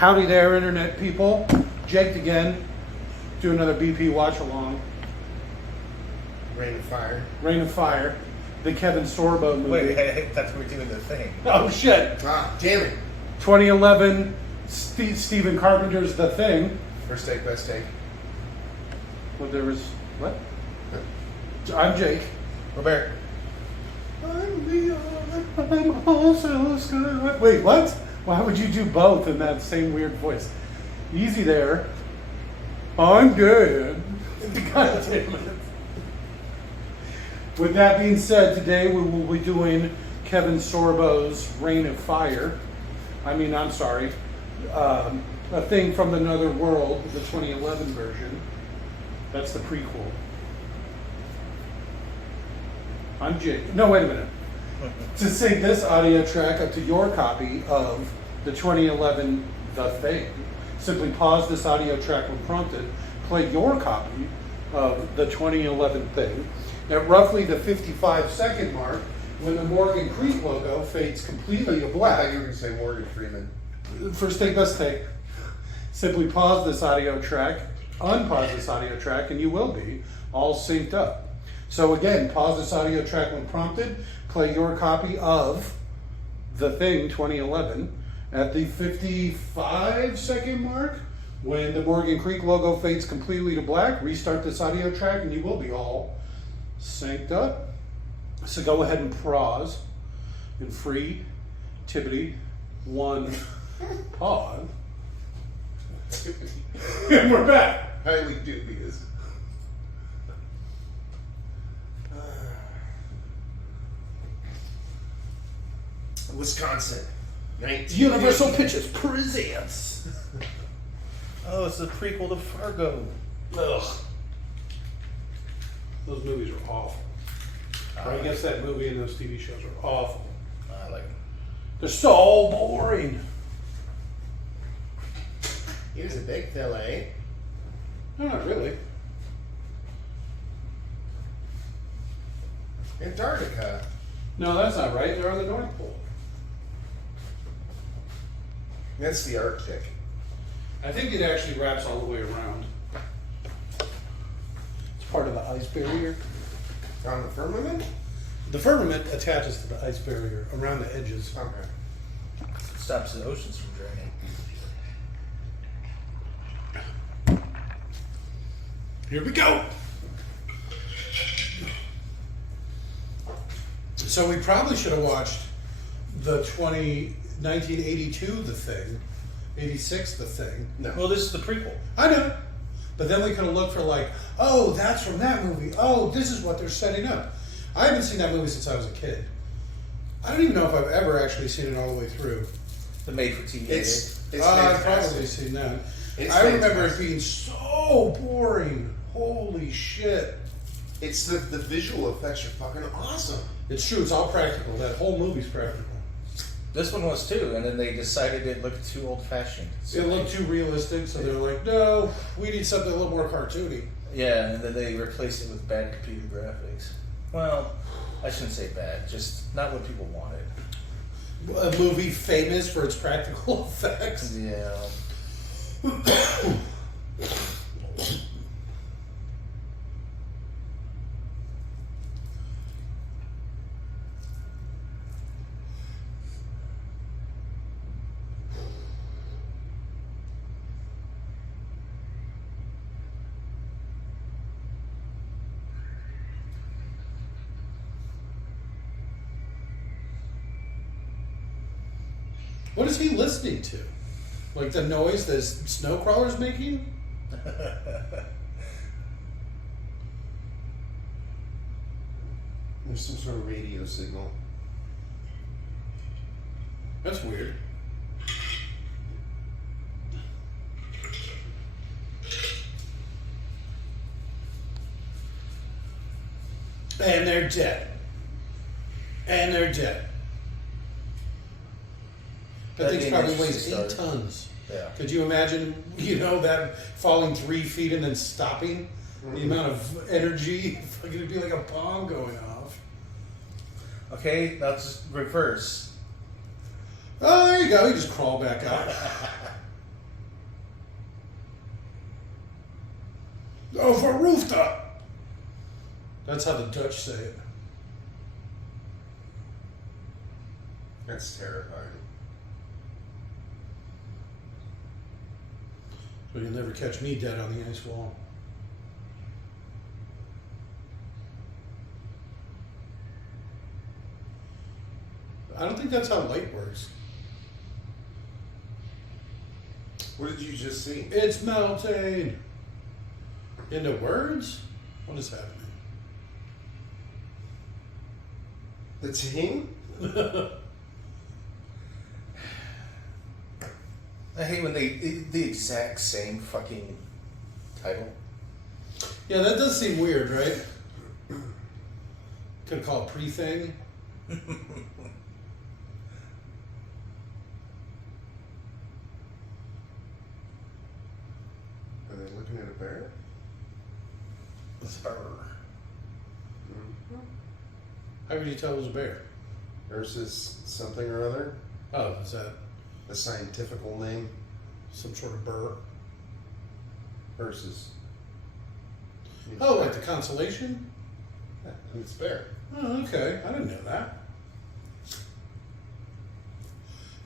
Howdy there, internet people. Jake again. Do another BP watch along. Rain of Fire. Rain of Fire, the Kevin Sorbo movie. Wait, hey, that's we're doing the thing. Oh shit! Ah, damn it. 2011, Stephen Carpenter's The Thing. First take, best take. Well, there was what? I'm Jake. Robert. I'm also scared. Wait, what? Why would you do both in that same weird voice? Easy there. I'm dead. God damn it. With that being said, today we will be doing Kevin Sorbo's Rain of Fire. I'm sorry. A Thing from Another World, the 2011 version. That's the prequel. I'm Jake. No, wait a minute. To sync this audio track up to your copy of the 2011 The Thing, simply pause this audio track when prompted, play your copy of the 2011 Thing. At roughly the 55-second mark, when the Morgan Creek logo fades completely to I black. thought you were going to say Morgan Freeman. First take, best take. Simply pause this audio track, unpause this audio track, and you will be all synced up. So again, pause this audio track when prompted, play your copy of The Thing 2011 at the 55-second mark. When the Morgan Creek logo fades completely to black, restart this audio track and you will be all synced up. So go ahead and pause in 3, 2, 1, pause. And we're back. Highly dubious. Wisconsin. 19. Universal Pictures presents. Oh, it's the prequel to Fargo. Ugh. Those movies are awful. I guess that movie and those TV shows are awful. I like it. They're so boring. He was a big fella, eh? No, not really. Antarctica. No, that's not right. They're on the North Pole. That's the Arctic. I think it actually wraps all the way around. It's part of the ice barrier. On the firmament? The firmament attaches to the ice barrier around the edges. Okay. It stops the oceans from draining. Here we go. So we probably should have watched the 1982 The Thing, 86 The Thing. No. Well, this is the prequel. I know. But then we could have looked for like, oh, that's from that movie. Oh, this is what they're setting up. I haven't seen that movie since I was a kid. I don't even know if I've ever actually seen it all the way through. The made-for-TV. It's I've probably fantastic. seen that. It's I remember it fantastic. being so boring. Holy shit. It's the visual effects are fucking awesome. It's true, it's all practical. That whole movie's practical. This one was too, and then they decided it looked too old-fashioned. It looked too realistic, so they're like, no, we need something a little more cartoony. Yeah, and then they replaced it with bad computer graphics. Well, I shouldn't say bad, just not what people wanted. A movie famous for its practical effects. Yeah. What is he listening to? Like the noise the snow crawler's making? There's some sort of radio signal. That's weird. And they're dead. And they're dead. That That thing's game probably is weighs 8 started. tons. Yeah. Could you imagine, that falling 3 feet and then stopping? The amount of energy, it'd be like a bomb going off. Okay, now just reverse. Oh, there you go. You just crawl back up. Go for a rooftop. That's how the Dutch say it. That's terrifying. So you'll never catch me dead on the ice wall. I don't think that's how light works. What did you just see? It's melting. Into words? What is happening? The team? I hate when they the exact same fucking title. Yeah, that does seem weird, right? Could call it pre-thing. Are they looking at a bear? Spur. How could you tell it was a bear? Versus something or other? Oh, is that A scientifical name? some sort of burr? Versus. Oh, like the constellation? Yeah, and it's bear. Oh, okay. I didn't know that.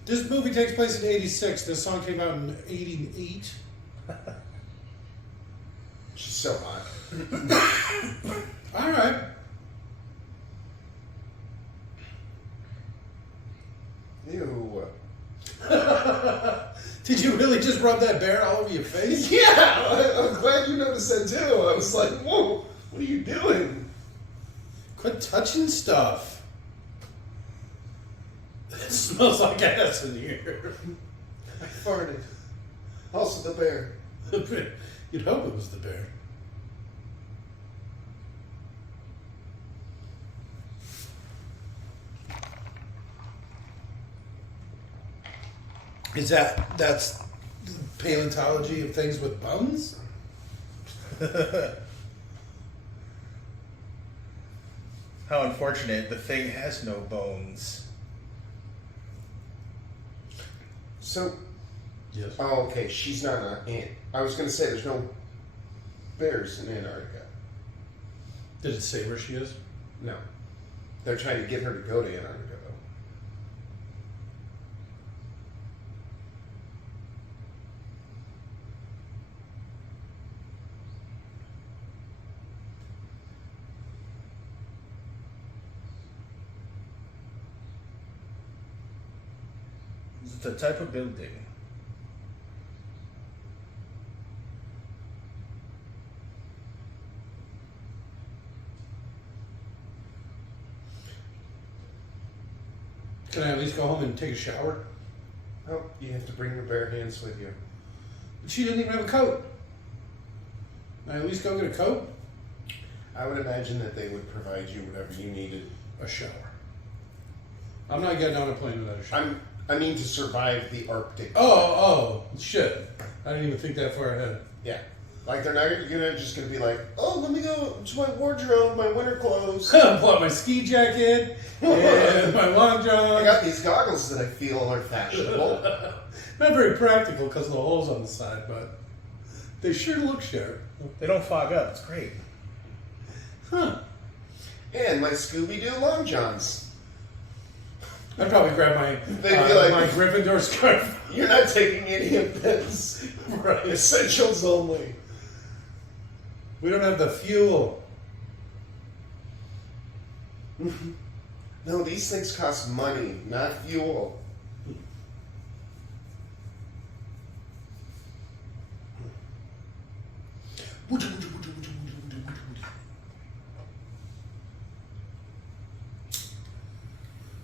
This movie takes place in '86. This song came out in '88. She's so hot. All right. Ew. Did you really just rub that bear all over your face? Yeah, I'm glad you noticed that too. I was like, whoa, what are you doing? Quit touching stuff. It smells like ass in here. I farted. Also the bear. You'd hope it was the bear. That's paleontology of things with bones? How unfortunate, the thing has no bones. So, Yes. oh, okay, she's not an ant. I was going to say there's no bears in Antarctica. Did it say where she is? No. They're trying to get her to go to Antarctica, though. It's the type of building. Can I at least go home and take a shower? Oh, you have to bring your bare hands with you. But she didn't even have a coat. Can I at least go get a coat? I would imagine that they would provide you whatever you needed. A shower. I'm not getting on a plane without a shower. I mean to survive the Arctic. Oh, shit. I didn't even think that far ahead. Yeah. Like they're not just gonna be like, oh, let me go to my wardrobe, my winter clothes. Pull out my ski jacket and my long I john. got these goggles that I feel are fashionable. Not very practical because of the holes on the side, but they sure look sharp. They don't fog up. It's great. Huh. And my Scooby-Doo long johns. I'd probably grab my They'd be like- my Gryffindor scarf. You're not taking any offense. Right. Essentials only. We don't have the fuel. No, these things cost money, not fuel.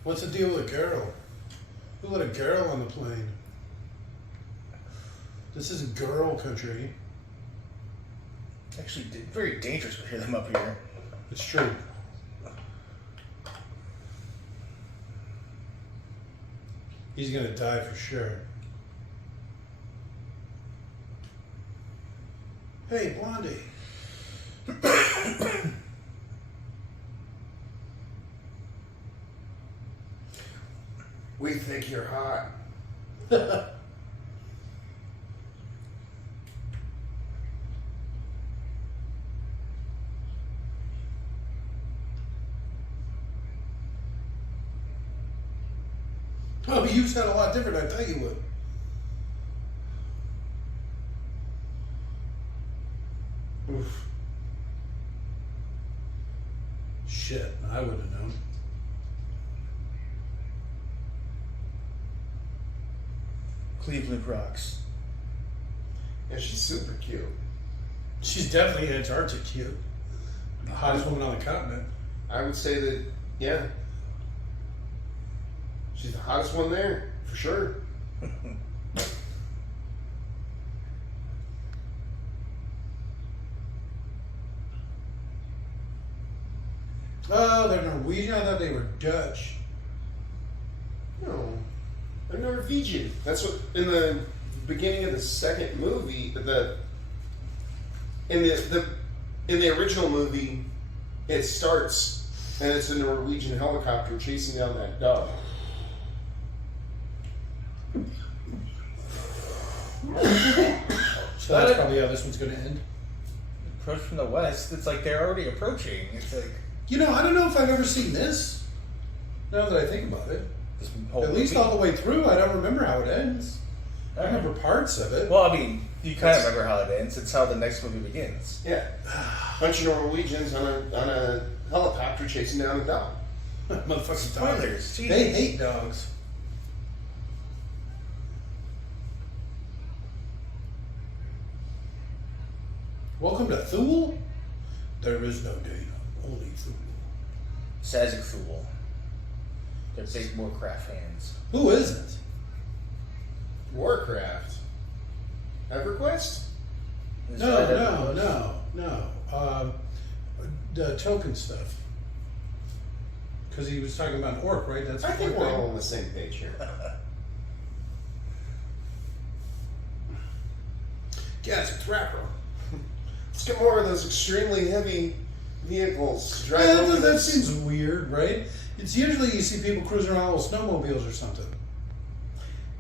What's the deal with a girl? Who let a girl on the plane? This isn't girl country. Actually, very dangerous to hear them up here. It's true. He's gonna die for sure. Hey, Blondie. We think you're hot. What you sound a lot different. I thought you would. Oof. Shit, I would have known. Cleveland rocks. Yeah, she's super cute. She's definitely Antarctic cute. The hottest woman on the continent. I would say that, yeah. She's the hottest one there, for sure. Oh, they're Norwegian? I thought they were Dutch. No. They're Norwegian. That's what, in the beginning of the second movie, in the original movie, it starts and it's a Norwegian helicopter chasing down that dog. So that's probably how this one's going to end. Approach from the west. It's like they're already approaching. It's like You know, I don't know if I've ever seen this. Now that I think about it. this whole At least movie. all the way through, I don't remember how it ends. I Alright. remember parts of it. Well, I mean, you kind of remember how it ends. It's how the next movie begins. Yeah. Bunch of Norwegians on a helicopter chasing down a dog. Motherfucking dogs. Spoilers. Jesus. They hate dogs. Welcome to Thule? There is no data, only Thule. Sazakthul. They're big Warcraft fans. Who isn't? Warcraft. EverQuest? Is No, that- no. The token stuff. Because he was talking about an orc, right? That's I think one we're thing. all on the same page here. Yeah, it's a trapper. Let's get more of those extremely heavy vehicles. Drive Yeah, over that this. seems weird, right? It's usually you see people cruising around with snowmobiles or something.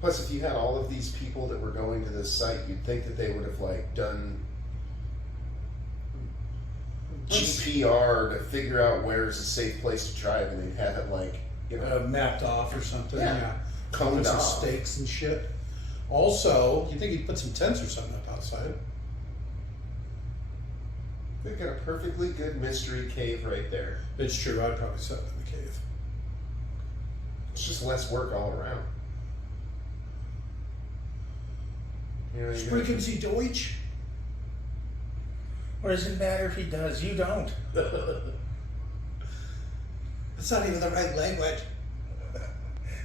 Plus, if you had all of these people that were going to this site, you'd think that they would have like done GPR to figure out where's a safe place to drive, and they'd have it like Mapped off or something. Yeah. Coned Put some off. stakes and shit. Also, you think he'd put some tents or something up outside? We've got a perfectly good mystery cave right there. It's true. I'd probably set up in the cave. It's just less work all around. You know, Sprechen Sie Deutsch? Or does it matter if he does? You don't. That's not even the right language.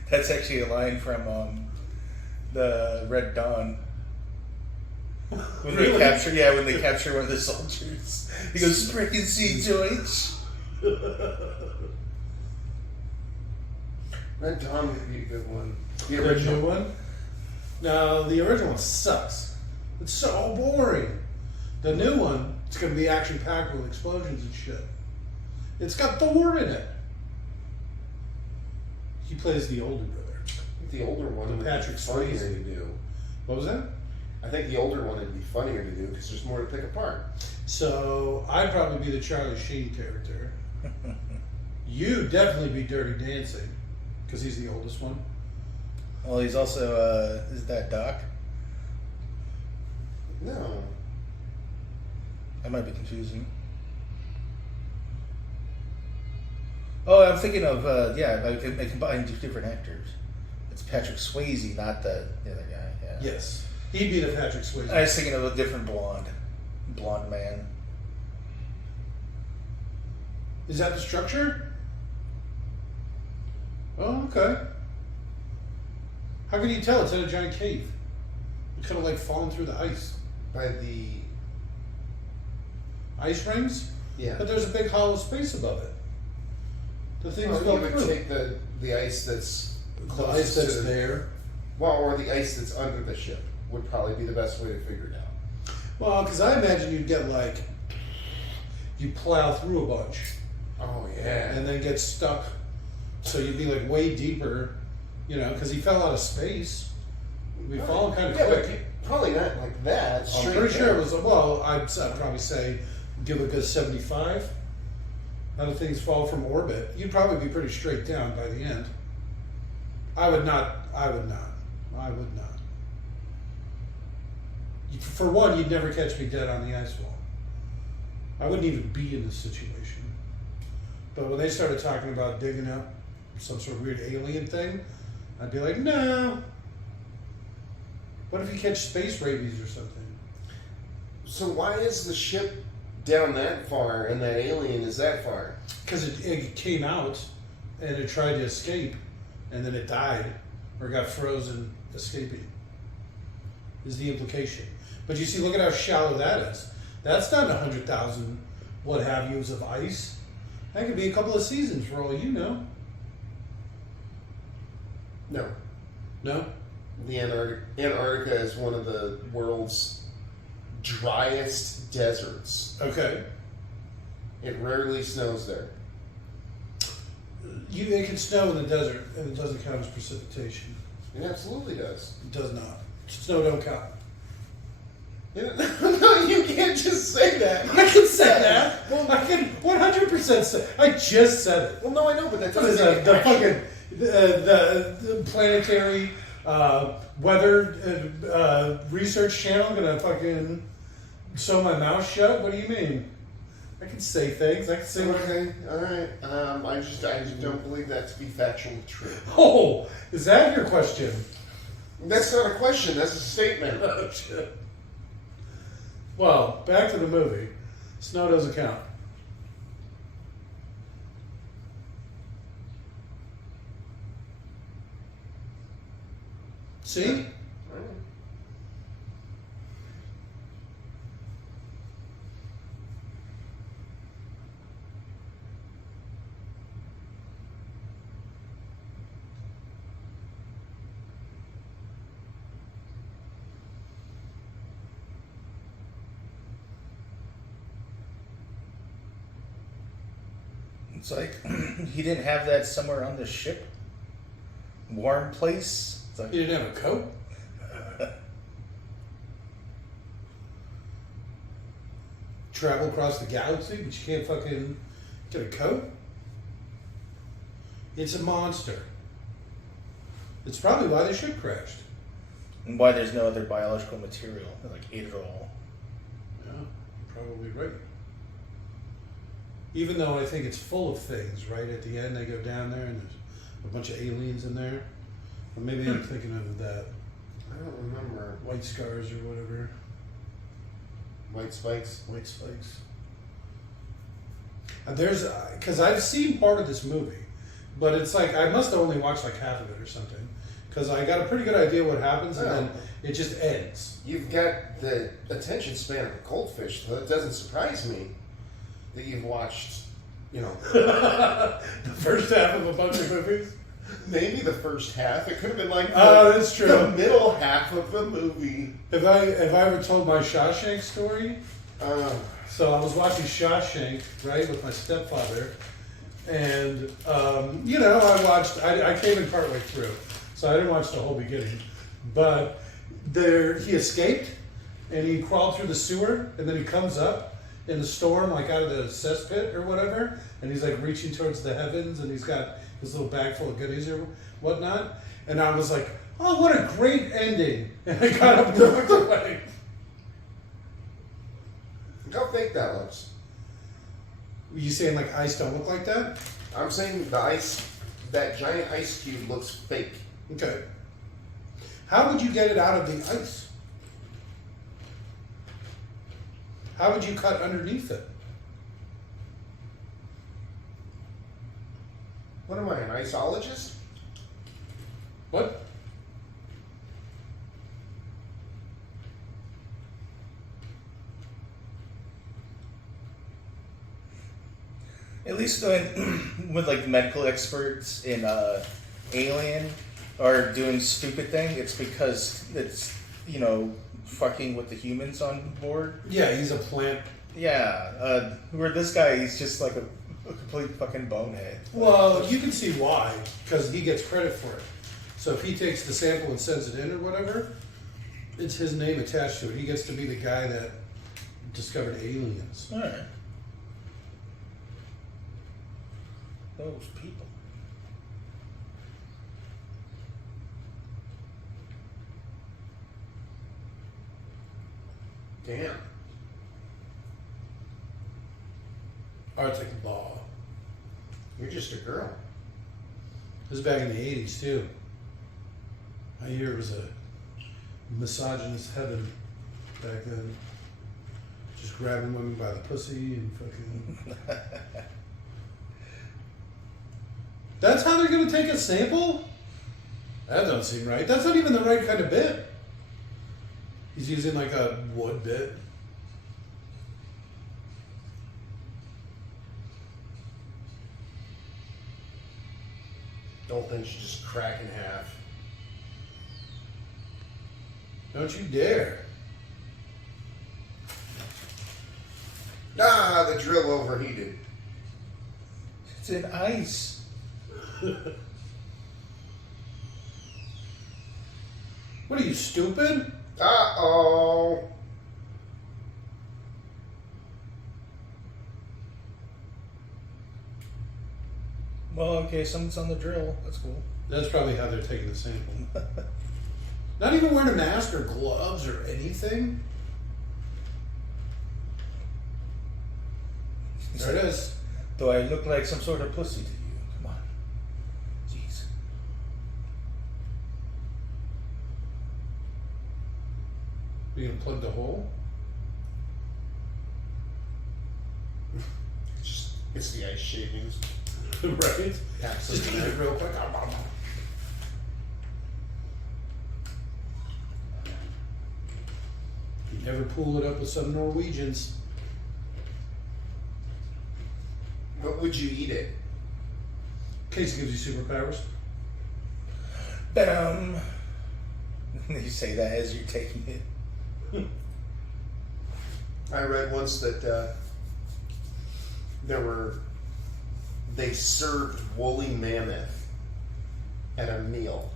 That's actually a line from the Red Dawn. When Really? when they capture one of the soldiers, he goes, "Sprechen Sie Deutsch?" Red Dawn would be a good one. The The original new one? No, the original one sucks. It's so boring. The new one, it's going to be action packed with explosions and shit. It's got Thor in it. He plays the older brother. The older one would Patrick be funnier Swayze. to do. What was that? I think the older one would be funnier to do because there's more to pick apart. So I'd probably be the Charlie Sheen character. You'd definitely be Dirty Dancing because he's the oldest one. Well, he's also is that Doc? No. That might be confusing. Oh, I'm thinking of they combine two different actors. It's Patrick Swayze, not the other guy. Yeah. Yes. He'd be the Patrick Swayze. I was thinking of a different blonde man. Is that the structure? Oh, okay. How can you tell it's in a giant cave? It's kind of like falling through the ice. By the Ice rings? yeah. But there's a big hollow space above it. The thing's Well, you fell would through. take the ice that's The closest ice that's to the, there. well, or the ice that's under the ship would probably be the best way to figure it out. Well, because I imagine you'd get like, you plow through a bunch Oh yeah. and then get stuck. So you'd be like way deeper, you know, because he fell out of space. He'd be falling kind of yeah, quick. but probably not like that. I'm straight pretty sure down. it was, well, I'd probably say give it a good 75. How do things fall from orbit? You'd probably be pretty straight down by the end. I would not I would not. I would not. For one, you'd never catch me dead on the ice wall. I wouldn't even be in this situation. But when they started talking about digging up some sort of weird alien thing, I'd be like, no. What if you catch space rabies or something? So why is the ship down that far and that alien is that far? Because it came out and it tried to escape and then it died or got frozen escaping, is the implication. But you see, look at how shallow that is. That's not 100,000 what have yous of ice. That could be a couple of seasons for all you know. No. No? The Antarctica is one of the world's driest deserts. Okay. It rarely snows there. It can snow in the desert and it doesn't count as precipitation. It absolutely does. It does not. Snow don't count. No, you can't just say that. I can say that. Well, I can 100% say. I just said it. Well, no, I know, but that What is doesn't that? The planetary weather research channel gonna fucking sew my mouth shut? What do you mean? I can say things. I can say what. Okay, all right. I just don't believe that to be factually true. Oh, is that your question? That's not a question. That's a statement. Oh shit. Well, back to the movie. Snow doesn't count. See? It's like he didn't have that somewhere on the ship. Warm place. It's like, You didn't have a coat? Travel across the galaxy, but you can't fucking get a coat? It's a monster. It's probably why the ship crashed. and why there's no other biological material that like ate it all. Yeah, probably right. Even though I think it's full of things, right? At the end, they go down there and there's a bunch of aliens in there. Or maybe I'm thinking of that I don't remember. White Scars or whatever. White spikes. White Spikes. There's, because I've seen part of this movie, but it's like, I must have only watched like half of it or something. Because I got a pretty good idea what happens and then it just ends. You've got the attention span of a goldfish, so it doesn't surprise me that you've watched, you know, The first half of a bunch of movies? maybe the first half. It could have been like Oh, that's true. the middle half of the movie. Have I ever told my Shawshank story? So I was watching Shawshank, right, with my stepfather, and you know, I came in partway through, so I didn't watch the whole beginning, but he escaped, and he crawled through the sewer, and then he comes up in the storm, like out of the cesspit or whatever, and he's like reaching towards the heavens, and he's got his little bag full of goodies or whatnot, and I was like, oh, what a great ending, and I got up and walked away. Look how fake that looks. Were you saying like ice don't look like that? I'm saying the ice, that giant ice cube looks fake. Okay. How would you get it out of the ice? How would you cut underneath it? What am I, an iceologist? What? At least with like medical experts in Alien are doing stupid thing, it's because it's, you know, fucking with the humans on board. Yeah, he's a plant. Yeah, where this guy, he's just like a complete fucking bonehead. Well, you can see why, because he gets credit for it. So if he takes the sample and sends it in or whatever, it's his name attached to it. He gets to be the guy that discovered aliens. All right. Those people. Damn. Arctic law. You're just a girl. This was back in the 80s, too. I hear it was a misogynist heaven back then. Just grabbing women by the pussy and fucking... That's how they're going to take a sample? That don't seem right. That's not even the right kind of bit. He's using like a wood bit. Don't think you just crack in half. Don't you dare. Ah, the drill overheated. It's in ice. What are you, stupid? Uh-oh. Well, okay, someone's on the drill. That's cool. That's probably how they're taking the sample. Not even wearing a mask or gloves or anything. There it is. Do I look like some sort of pussy to you? Come on. Jeez. You gonna plug the hole? It's the ice shavings. Right? Absolutely. Just eat it real quick. You never pull it up with some Norwegians. But would you eat it? In case it gives you superpowers. But you say that as you're taking it. I read once that they served woolly mammoth at a meal.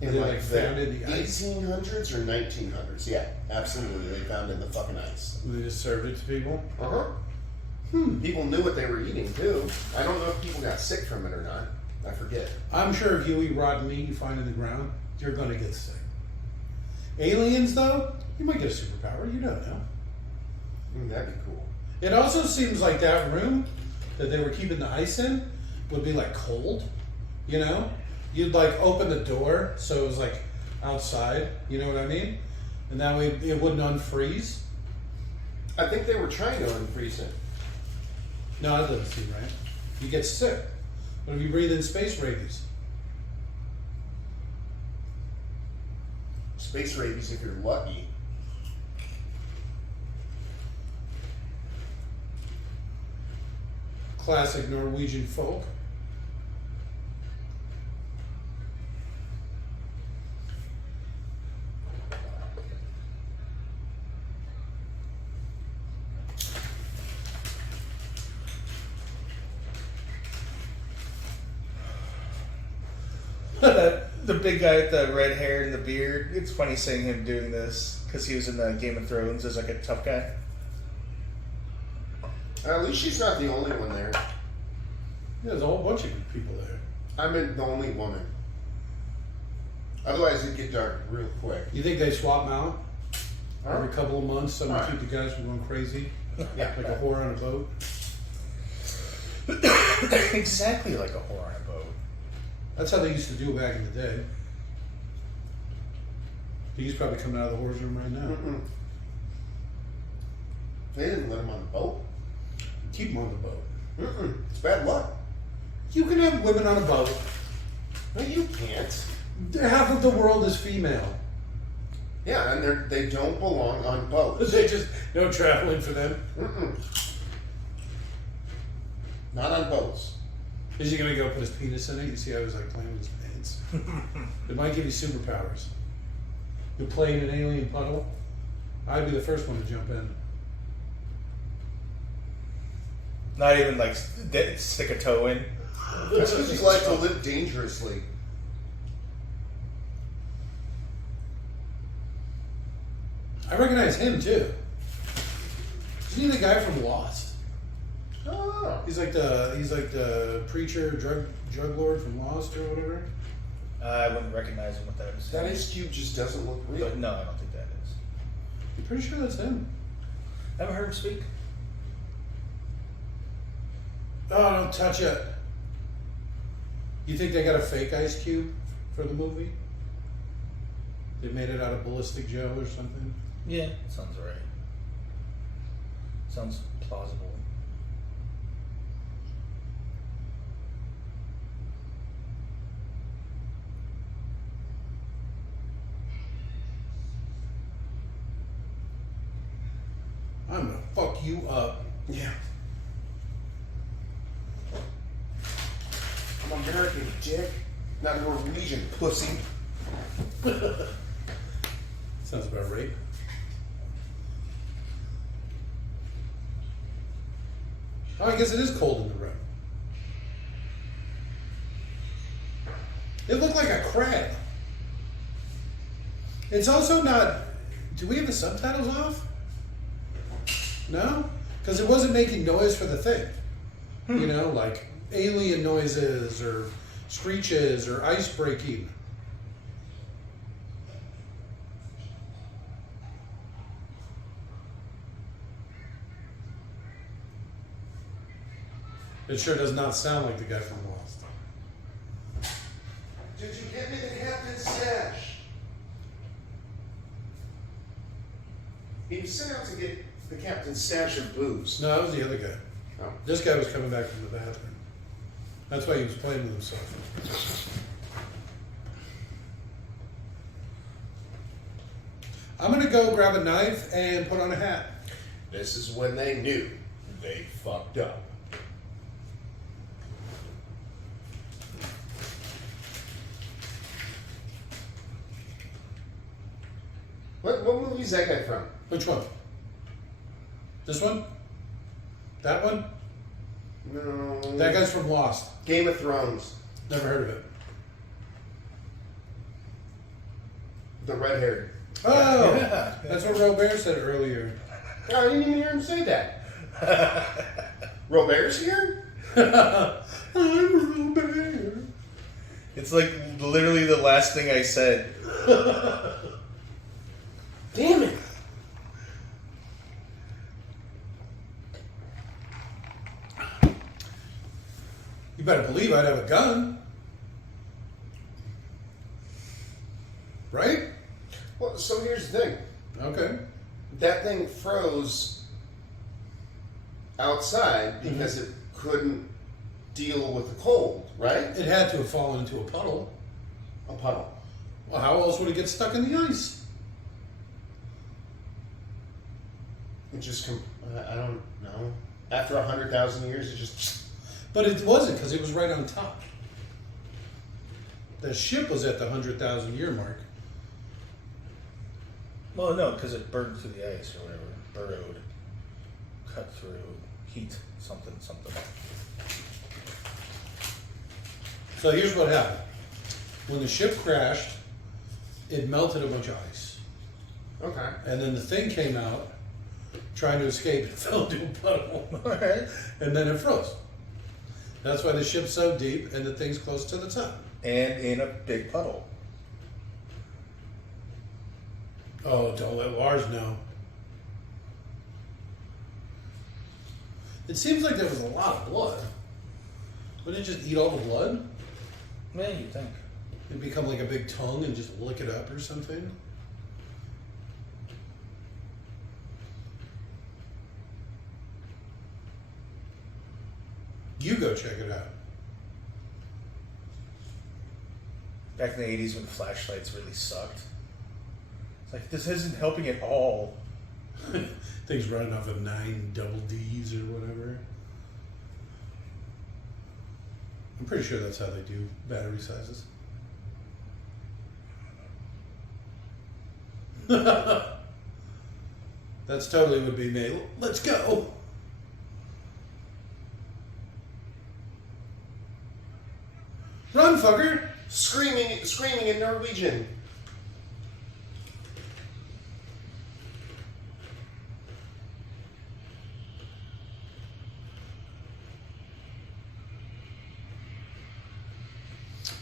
In They, like like, the found in the ice? 1800s or 1900s. Yeah, absolutely. They found in the fucking ice. They just served it to people. Uh-huh. People knew what they were eating too. I don't know if people got sick from it or not. I forget. I'm sure if you eat rotten meat you find in the ground, you're gonna get sick. Aliens, though, you might get a superpower. You don't know. That'd be cool. It also seems like that room that they were keeping the ice in would be like cold, you know? You'd like open the door so it was like outside, you know what I mean? And that way it wouldn't unfreeze. I think they were trying to unfreeze it. No, that doesn't seem right. You get sick. What if you breathe in space rabies? Space rabies if you're lucky. Classic Norwegian folk. The big guy with the red hair and the beard. It's funny seeing him doing this because he was in the Game of Thrones as like a tough guy. At least she's not the only one there. Yeah, there's a whole bunch of people there. I'm the only woman. Otherwise, it'd get dark real quick. You think they swap them out? Every couple of months, someone Right. keep the guys from going crazy? Yeah. Like a whore on a boat? Exactly like a whore on a boat. That's how they used to do it back in the day. He's probably coming out of the whore's room right now. Mm-mm. They didn't let him on the boat. Keep them on the boat. Mm-mm. It's bad luck. You can have women on a boat. No, you can't. Half of the world is female. Yeah, and they don't belong on boats. They just no traveling for them. Mm-mm. Not on boats. Is he gonna go put his penis in it? You see how he's like playing with his pants? It might give you superpowers. You play in an alien puddle. I'd be the first one to jump in. Not even like stick a toe in. That's because you like to live dangerously. I recognize him too. Isn't he the guy from Lost? Oh. He's like the preacher, drug lord from Lost or whatever. I wouldn't recognize him with that. That Ice Cube just doesn't look real. But no, I don't think that is. Pretty sure that's him. I haven't heard him speak. Oh, don't touch it. You think they got a fake Ice Cube for the movie? They made it out of Ballistic Joe or something? Yeah, sounds right. Sounds plausible. I'm gonna fuck you up. Yeah. I'm American, dick. Not Norwegian, pussy. Sounds about right. Oh, I guess it is cold in the room. It looked like a crab. It's also not. Do we have the subtitles off? No? Because it wasn't making noise for the thing. You know, like alien noises or screeches or ice breaking. It sure does not sound like the guy from Lost. Did you get me the captain's stash? He was sent out to get the captain's stash of booze. No, that was the other guy. Oh. This guy was coming back from the bathroom. That's why he was playing with himself. I'm gonna go grab a knife and put on a hat. This is when they knew they fucked up. What movie is that guy from? Which one? This one? That one? No. That guy's from Lost. Game of Thrones. Never heard of it. The red haired. Oh! Yeah. That's what Robert said earlier. Oh, I didn't even hear him say that. Robert's here? I'm Robert. It's like literally the last thing I said. Damn it. You better believe I'd have a gun. Right? Well, so here's the thing. Okay. That thing froze outside because it couldn't deal with the cold, right? It had to have fallen into a puddle. A puddle. Well, how else would it get stuck in the ice? It just, I don't know. After 100,000 years, it just. But it wasn't, because it was right on top. The ship was at the 100,000 year mark. Well, no, because it burned through the ice or whatever. Burrowed. Cut through. Heat. Something. So here's what happened. When the ship crashed, it melted a bunch of ice. Okay. And then the thing came out, trying to escape, and fell into a puddle. Alright. And then it froze. That's why the ship's so deep and the thing's close to the top. And in a big puddle. Oh, don't let Lars know. It seems like there was a lot of blood. Wouldn't it just eat all the blood? Yeah, you think. It'd become like a big tongue and just lick it up or something? You go check it out. Back in the 80s when flashlights really sucked. It's like, this isn't helping at all. Things running off of 9 double Ds or whatever. I'm pretty sure that's how they do battery sizes. That's totally would be me. Let's go. Run, fucker. Screaming in Norwegian.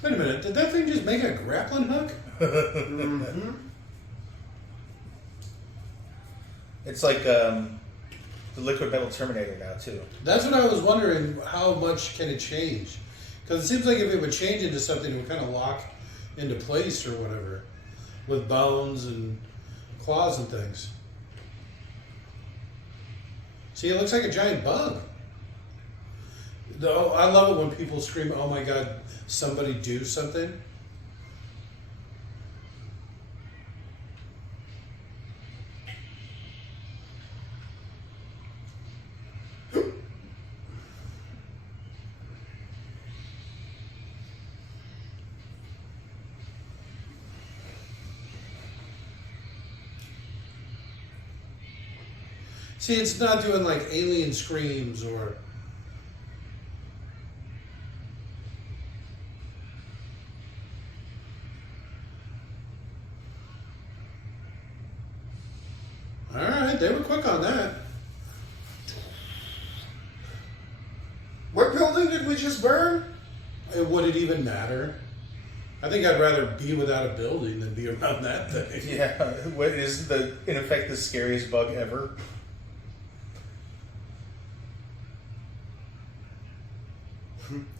Wait a minute, did that thing just make a grappling hook? Mm-hmm. It's like the liquid metal Terminator now too. That's what I was wondering. How much can it change? Because it seems like if it would change into something, it would kind of lock into place or whatever, with bones and claws and things. See, it looks like a giant bug. Though I love it when people scream, "Oh my God, somebody do something!" See, it's not doing like alien screams or. All right, they were quick on that. What building did we just burn? Would it even matter? I think I'd rather be without a building than be around that thing. Yeah, what is in effect the scariest bug ever?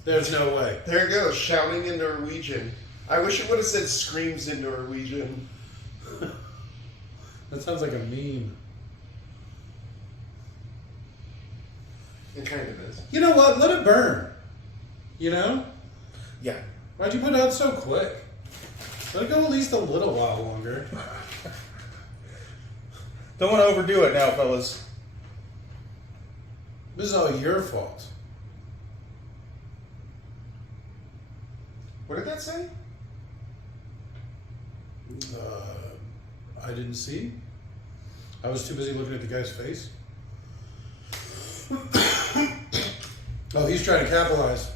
There's no way. There it goes, shouting in Norwegian. I wish it would have said screams in Norwegian. That sounds like a meme. It kind of is. You know what? Let it burn. You know? Yeah. Why'd you put it out so quick? Let it go at least a little while longer. Don't want to overdo it now, fellas. This is all your fault. What did that say? I didn't see. I was too busy looking at the guy's face. Oh, he's trying to capitalize.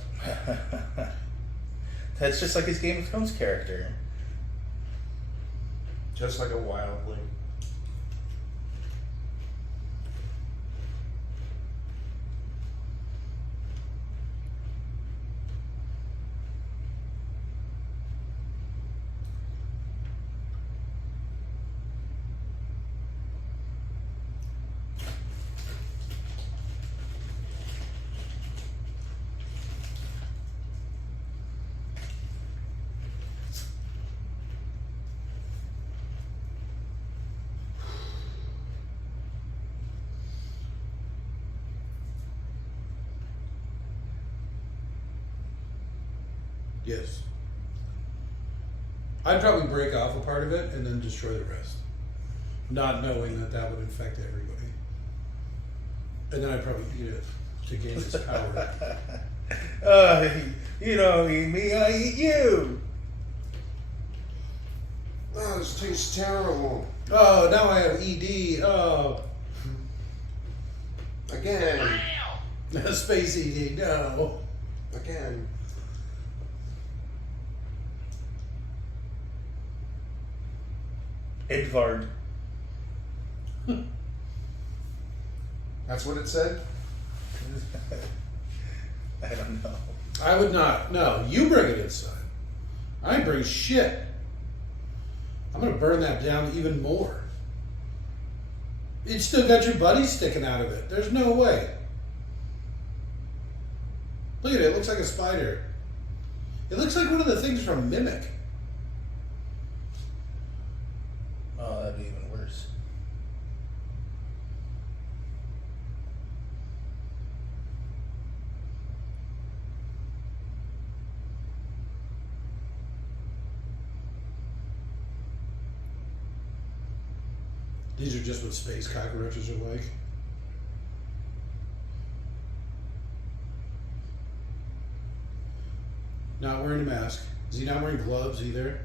That's just like his Game of Thrones character. Just like a wildling. Yes. I'd probably break off a part of it and then destroy the rest. Not knowing that that would infect everybody. And then I'd probably eat it to gain its power. You don't eat me, I eat you. Oh, this tastes terrible. Oh, now I have ED. Oh. Again. Space ED, no. Again. Edvard. That's what it said? I don't know. I would not. No, you bring it inside. I ain't bring shit. I'm gonna burn that down even more. It's still got your buddy sticking out of it. There's no way. Look at it. It looks like a spider. It looks like one of the things from Mimic. Oh, that'd be even worse. These are just what space cockroaches are like. Not wearing a mask. Is he not wearing gloves either?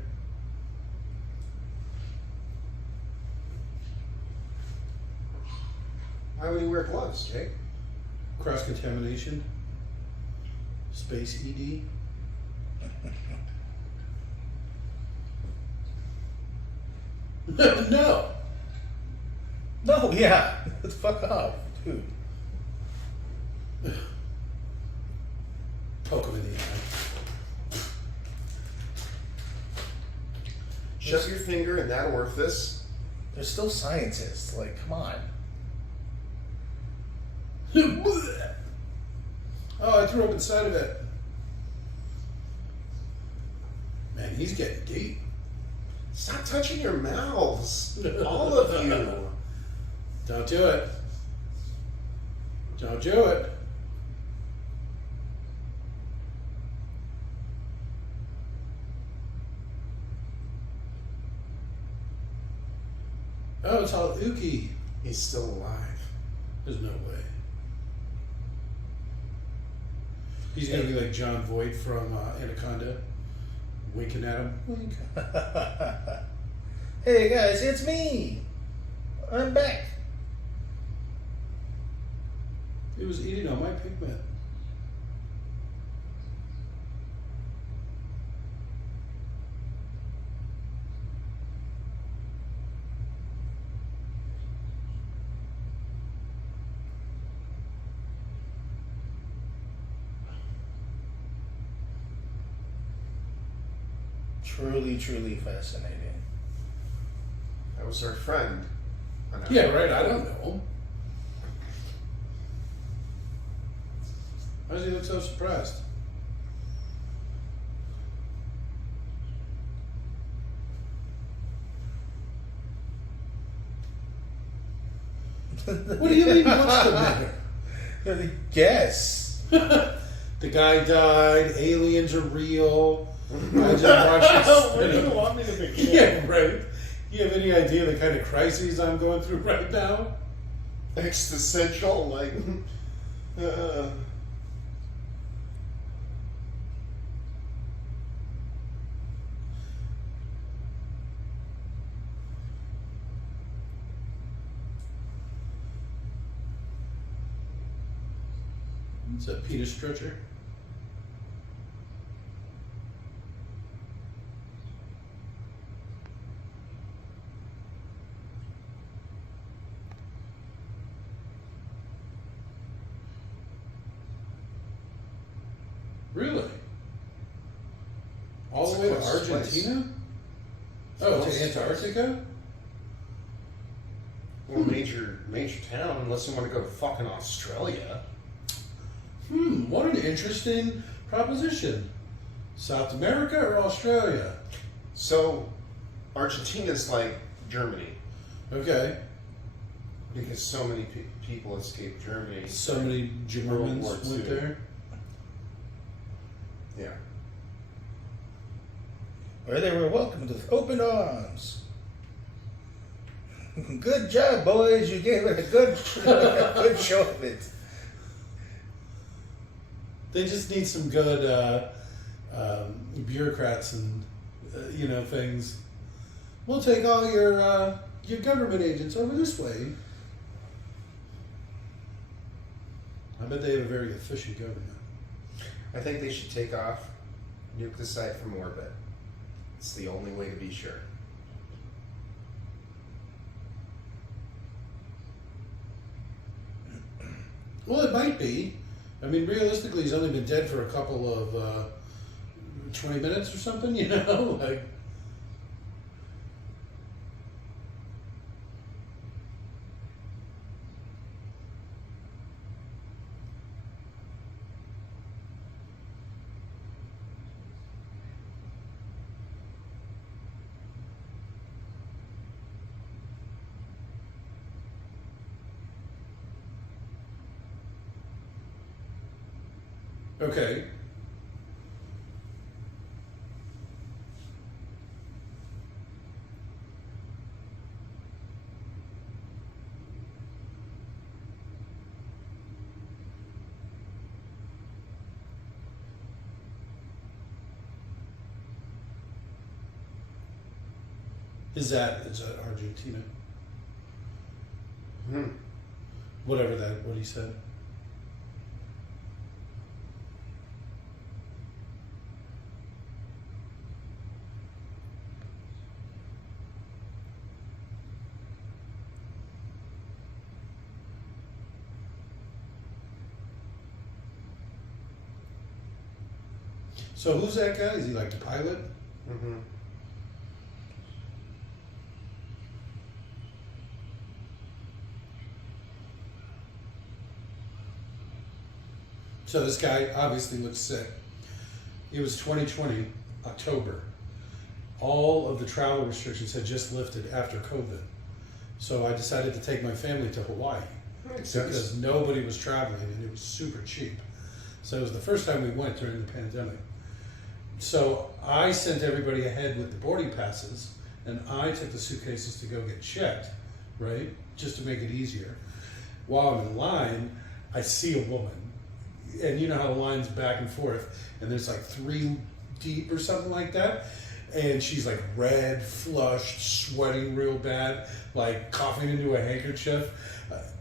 Why would he wear gloves, Jake? Cross contamination. Space ED. No. No, yeah. Fuck off, dude. Poke him in the eye. Shove your finger in that orifice. They're still scientists. Like, come on. Oh, I threw up inside of it. Man, he's getting deep. Stop touching your mouths. All of you. Don't do it. Don't do it. Oh, it's all ooky. He's still alive. There's no way. He's gonna be like John Voight from Anaconda, winking at him. Wink. Hey guys, it's me. I'm back. He was eating on my pigment. Truly, truly fascinating. That was our friend. Yeah, right. I don't know. Why does he look so surprised? What do you mean? What's the matter? Guess. The guy died. Aliens are real. I just watched Where do you this. want me to begin? Yeah, right. You have any idea the kind of crises I'm going through right now? Existential, like. It's a penis stretcher. Really? All It's the way the to closest Argentina? Oh, to Antarctica? Well, major town, unless you want to go to fucking Australia. What an interesting proposition. South America or Australia? So, Argentina's like Germany Okay. because so many people escaped Germany. So many Germans World War went II. there. Yeah. Where they were welcomed with open arms. Good job, boys. You gave it a good, good show of it. They just need some good bureaucrats and things. We'll take all your government agents over this way. I bet they have a very efficient government. I think they should take off, nuke the site from orbit. It's the only way to be sure. Well, it might be. I mean, realistically, he's only been dead for a couple of 20 minutes or something, like. Okay. Is that Argentina? What he said. So who's that guy? Is he like the pilot? Mm-hmm. So this guy obviously looks sick. It was 2020, October. All of the travel restrictions had just lifted after COVID. So I decided to take my family to Hawaii Makes sense. because nobody was traveling and it was super cheap. So it was the first time we went during the pandemic. So I sent everybody ahead with the boarding passes and I took the suitcases to go get checked, right? Just to make it easier. While I'm in line, I see a woman. And you know how the line's back and forth, and there's like 3 deep or something like that. And she's like red, flushed, sweating real bad, like coughing into a handkerchief.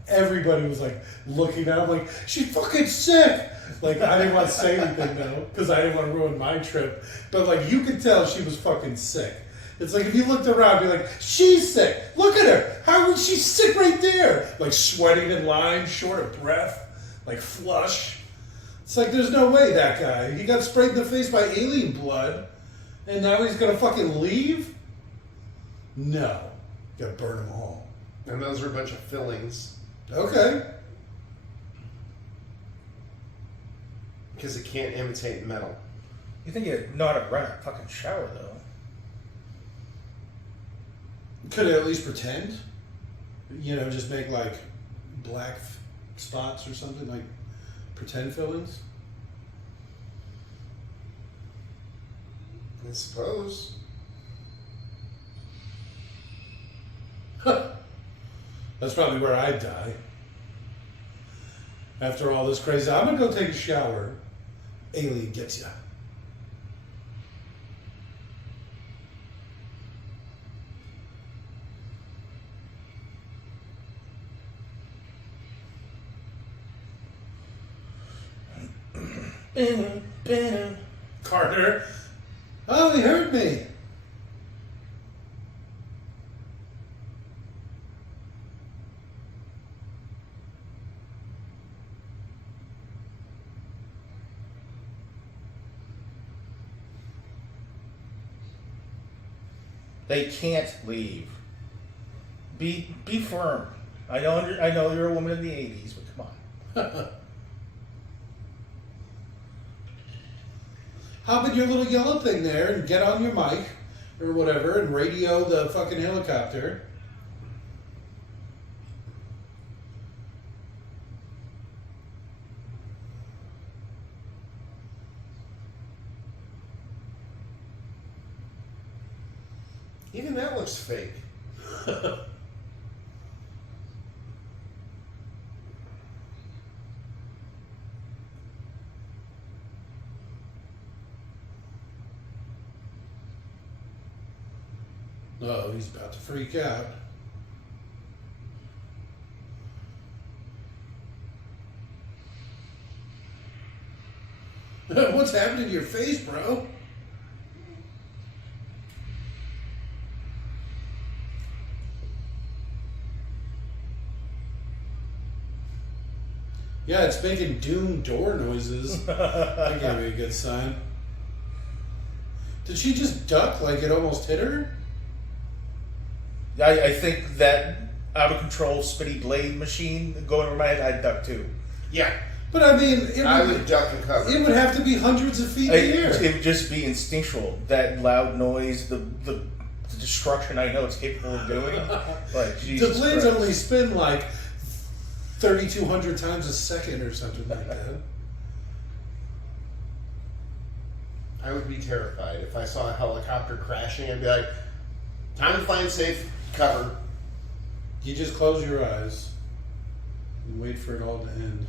Everybody was like looking at her like, she's fucking sick. Like I didn't want to say anything though, because I didn't want to ruin my trip. But like you could tell she was fucking sick. It's like if you looked around, you're like, she's sick. Look at her. How is she sick right there? Like sweating in line, short of breath, like flush. It's like there's no way that guy. He got sprayed in the face by alien blood, and now he's gonna fucking leave? No. Gotta burn them all. And those are a bunch of fillings. Okay. Because it can't imitate metal. You think you'd know how to run a fucking shower, though? Could at least pretend. You know, just make like black spots or something, like pretend fillings. I suppose. That's probably where I'd die. After all this crazy, I'm gonna go take a shower. Alien gets ya. Carter. Oh, he heard me. They can't leave. Be firm. I know you're a woman in the 80s, but come on. Hop in your little yellow thing there and get on your mic or whatever and radio the fucking helicopter. Even that looks fake. Oh, he's about to freak out. What's happening to your face, bro? Yeah, it's making doom door noises. That can't be a good sign. Did she just duck like it almost hit her? I think that out of control spitty blade machine going over my head, I'd duck too. Yeah. But I mean, I would duck and cover. it would have to be hundreds of feet in the air. It would just be instinctual. That loud noise, the destruction I know it's capable of doing. Like Jesus The blades Christ. only spin like 3,200 times a second or something like that. I would be terrified if I saw a helicopter crashing. I'd be like, time to find safe cover. You just close your eyes and wait for it all to end.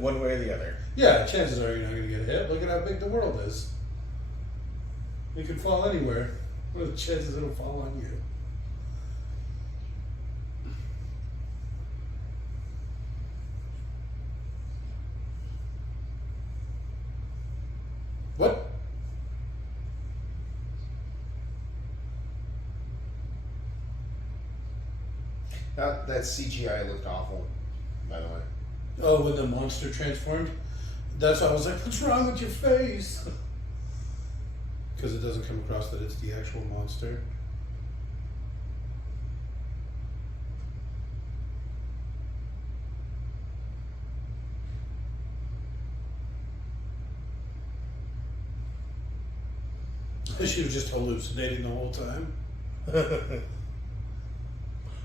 One way or the other. Yeah, chances are you're not going to get hit. Look at how big the world is. You can fall anywhere. What are the chances it'll fall on you? What? That CGI looked awful, by the way. Oh, when the monster transformed? That's why I was like, what's wrong with your face? Because it doesn't come across that it's the actual monster. She was just hallucinating the whole time.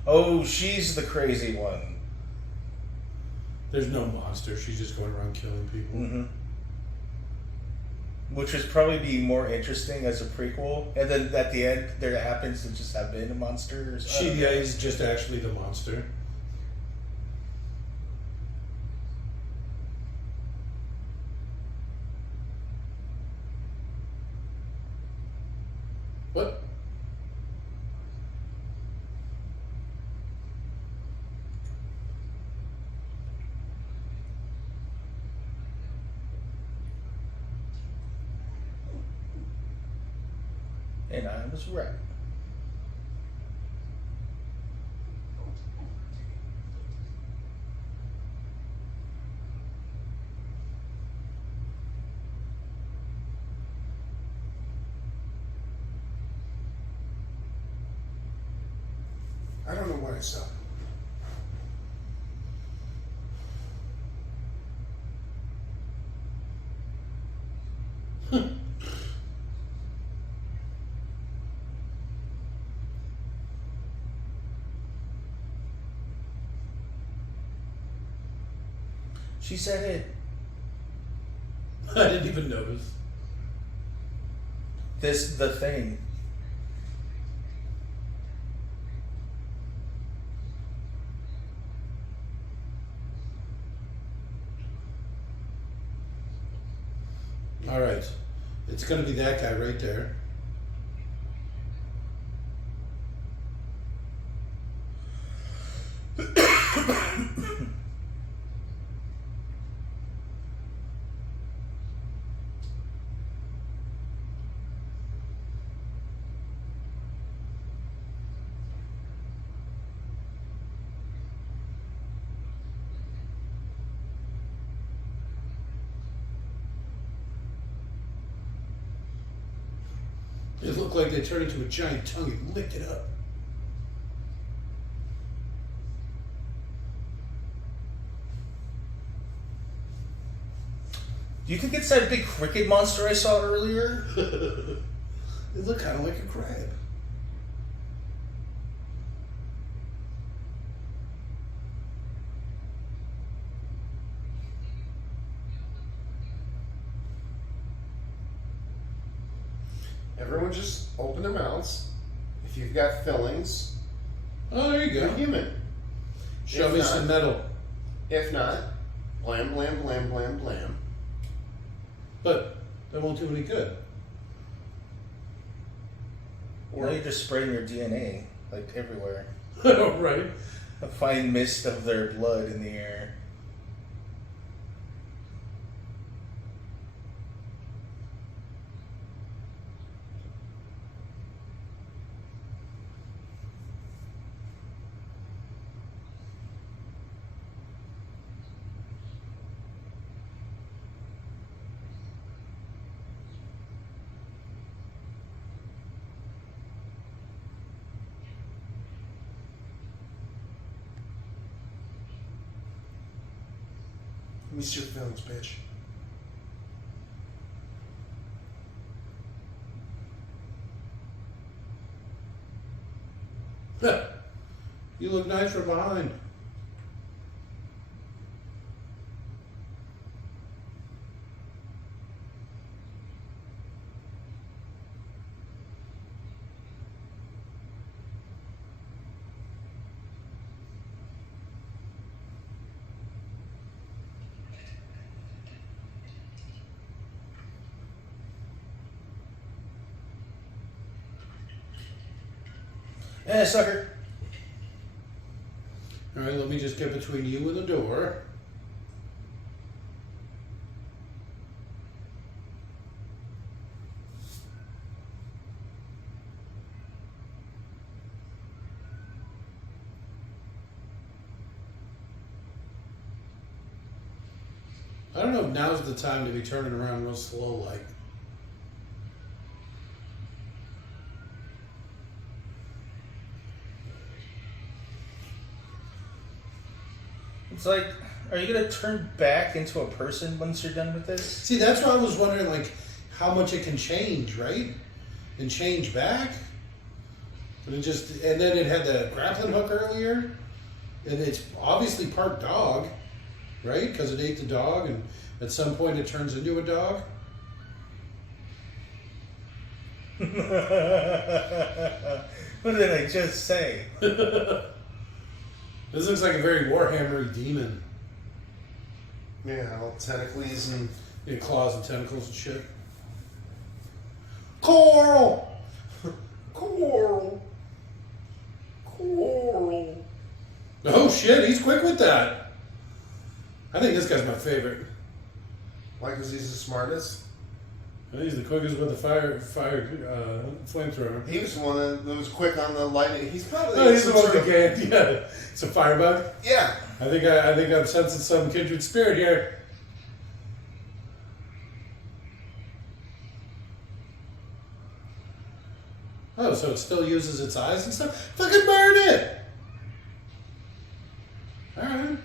Oh, she's the crazy one. There's no monster. She's just going around killing people. Mm-hmm. Which would probably be more interesting as a prequel, and then at the end there happens to just have been a monster. Or She is just actually the monster. What? And I was right. I don't know where I stopped. She said it. I didn't even notice. The thing. All right. It's going to be that guy right there. It looked like they turned into a giant tongue and licked it up. Do you think it's that big cricket monster I saw earlier? It looked kind of like a crab. Everyone just open their mouths. If you've got fillings, Oh, there you you're go. human. Show If me not- some metal. If not, blam, blam, blam, blam, blam. But that won't do any good. Or you're just spraying your DNA, like, everywhere. Right. A fine mist of their blood in the air. Let me see your fillings, bitch. You look nice from behind. Eh, sucker. All right, let me just get between you and the door. I don't know if now's the time to be turning around real slow like. It's like, are you gonna turn back into a person once you're done with this? See, that's why I was wondering, like, how much it can change, right? and change back. And then it had the grappling hook earlier, and it's obviously part dog, right? Because it ate the dog, and at some point it turns into a dog. What did I just say? This looks like a very Warhammer-y demon. Yeah, all tentacles and Claws and tentacles and shit. Coral! coral. Oh shit, he's quick with that. I think this guy's my favorite. Why? Because he's the smartest. I think he's the quickest with the flamethrower. He was the one that was quick on the lightning. He's probably Oh, he's the some one sort that of- can. Yeah, it's a firebug. Yeah. I think I'm sensing some kindred spirit here. Oh, so it still uses its eyes and stuff? Fucking burn it! Alright.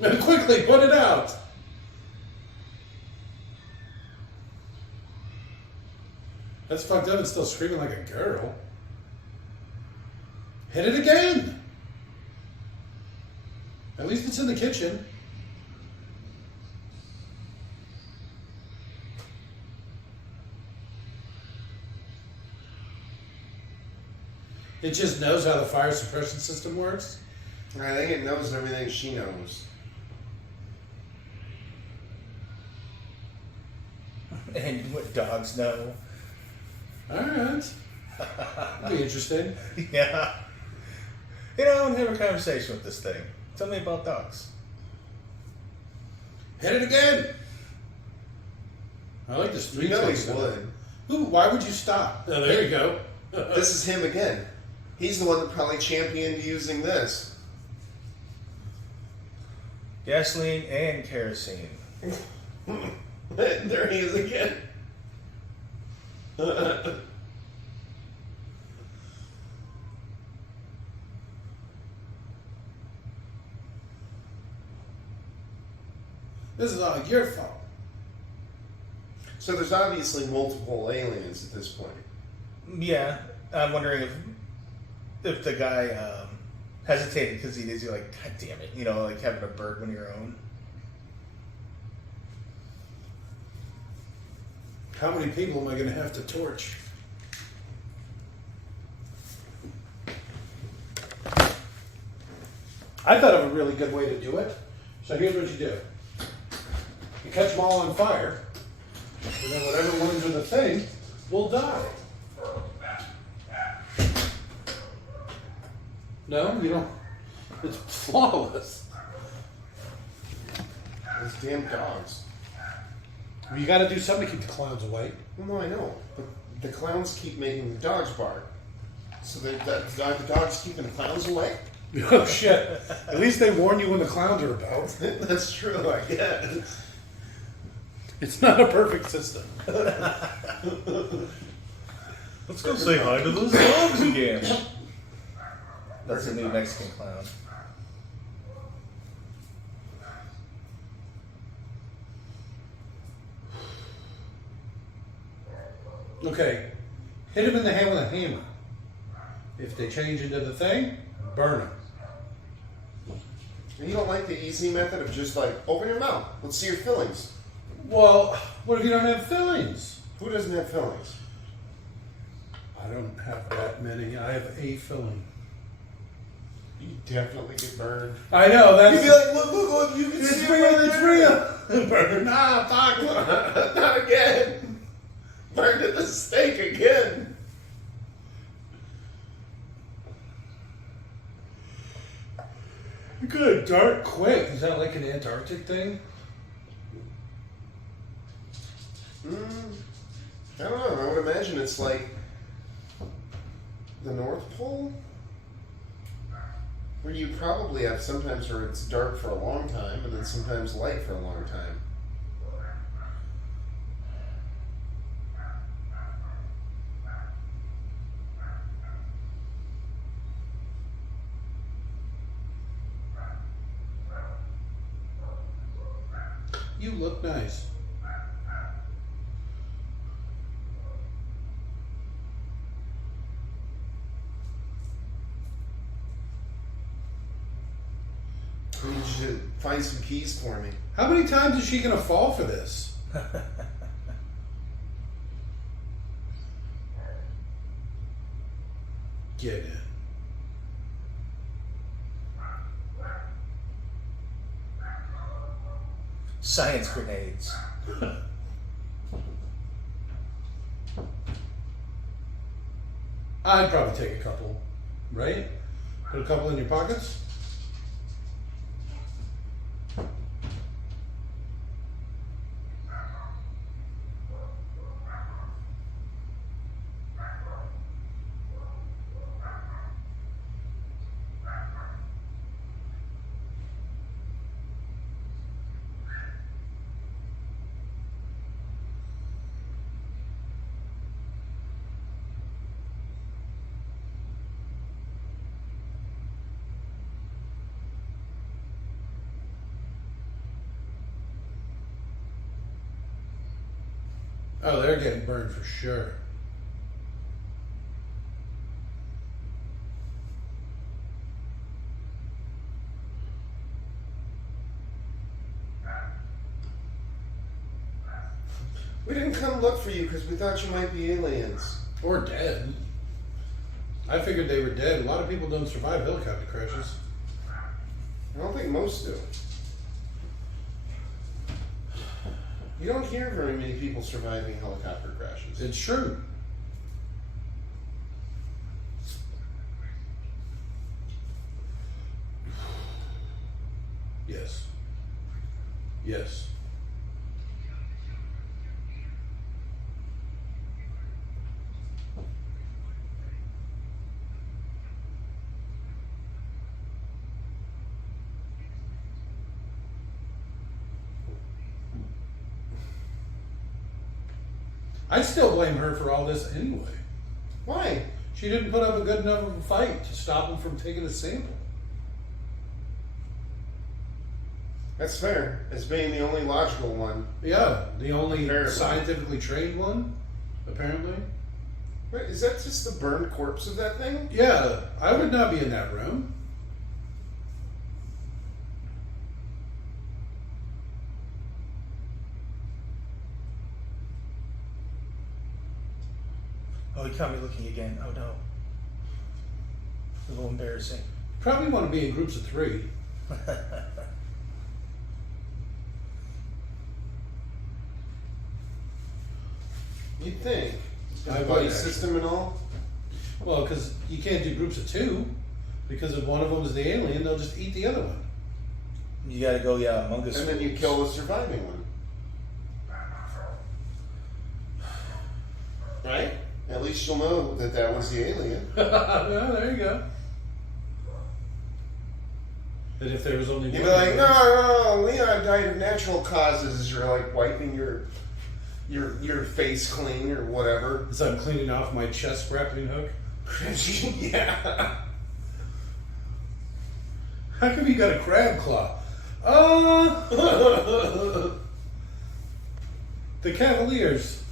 Now quickly, put it out! That's fucked up, it's still screaming like a girl. Hit it again! At least it's in the kitchen. It just knows how the fire suppression system works. I think it knows everything she knows. And what dogs know. Alright. That'll be interesting. Yeah. You know, I want to have a conversation with this thing. Tell me about dogs. Hit it again! I like this You know he stuff. would. Ooh, why would you stop? Oh, there you go. This is him again. He's the one that probably championed using this. Gasoline and kerosene. There he is again. This is all your fault. So there's obviously multiple aliens at this point. Yeah, I'm wondering if the guy hesitated because he's like, God damn it, you know, like having a bird when you're own. How many people am I going to have to torch? I thought of a really good way to do it. So here's what you do. You catch them all on fire, and then whatever ones are the thing will die. No, you don't. It's flawless. Those damn dogs. You got to do something to keep the clowns away. Well, no, I know. But the clowns keep making the dogs bark. So the dogs keeping the clowns away? Oh shit! At least they warn you when the clowns are about. That's true, I guess. It's not a perfect system. Let's go say hi to those dogs again. That's the new Mexican clown. Okay, hit him in the hand with a hammer. If they change into the thing, burn them. And you don't like the easy method of just like, open your mouth, let's see your fillings. Well, what if you don't have fillings? Who doesn't have fillings? I don't have that many. I have a filling. You definitely get burned. I know, that's... You'd be like, look, you can it's see real, it right it's there. real! Burn, fuck! Not again. Burned at the stake again. Good, dark quick. Is that like an Antarctic thing? I don't know. I would imagine it's like the North Pole, where you probably have sometimes where it's dark for a long time and then sometimes light for a long time. You look nice. I need you to find some keys for me. How many times is she gonna fall for this? Get in. Science grenades. I'd probably take a couple, right? Put a couple in your pockets. Oh, they're getting burned for sure. We didn't come look for you because we thought you might be aliens. Or dead. I figured they were dead. A lot of people don't survive helicopter crashes. I don't think most do. You don't hear very many people surviving helicopter crashes. It's true. Yes. Yes. I still blame her for all this anyway. Why? She didn't put up a good enough of a fight to stop him from taking a sample. That's fair. As being the only logical one. Yeah, the only Apparently. scientifically trained one, apparently. Wait, is that just the burned corpse of that thing? Yeah, I would not be in that room. Oh, he caught me looking again. Oh no. A little embarrassing. Probably want to be in groups of 3. You'd think. I would, Buddy actually. system and all. Well, because you can't do groups of 2, because if one of them is the alien, they'll just eat the other one. You gotta go, yeah, among us. And then you kill the surviving one. Right? At least you'll know that that was the alien. Yeah, there you go. And if there was only You'd one be like, alien- no, Leon died of natural causes as you're like wiping your face clean or whatever. As I'm cleaning off my chest grappling hook. Yeah. How come you got a crab claw? The Cavaliers.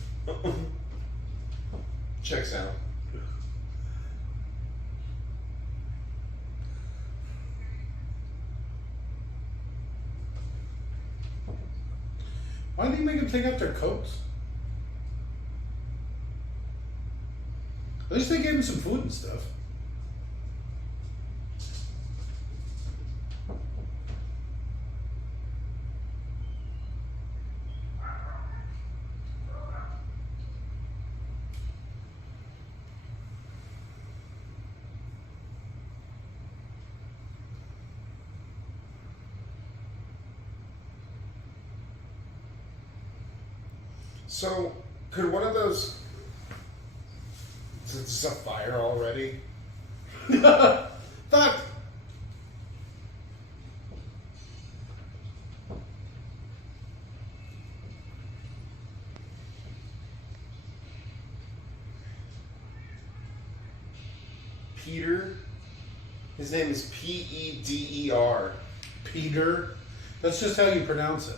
Checks out. Why didn't you make them take off their coats? At least they gave them some food and stuff. So, could one of those... Is this a fire already? Fuck! Peter? His name is P-E-D-E-R. Peter. That's just how you pronounce it.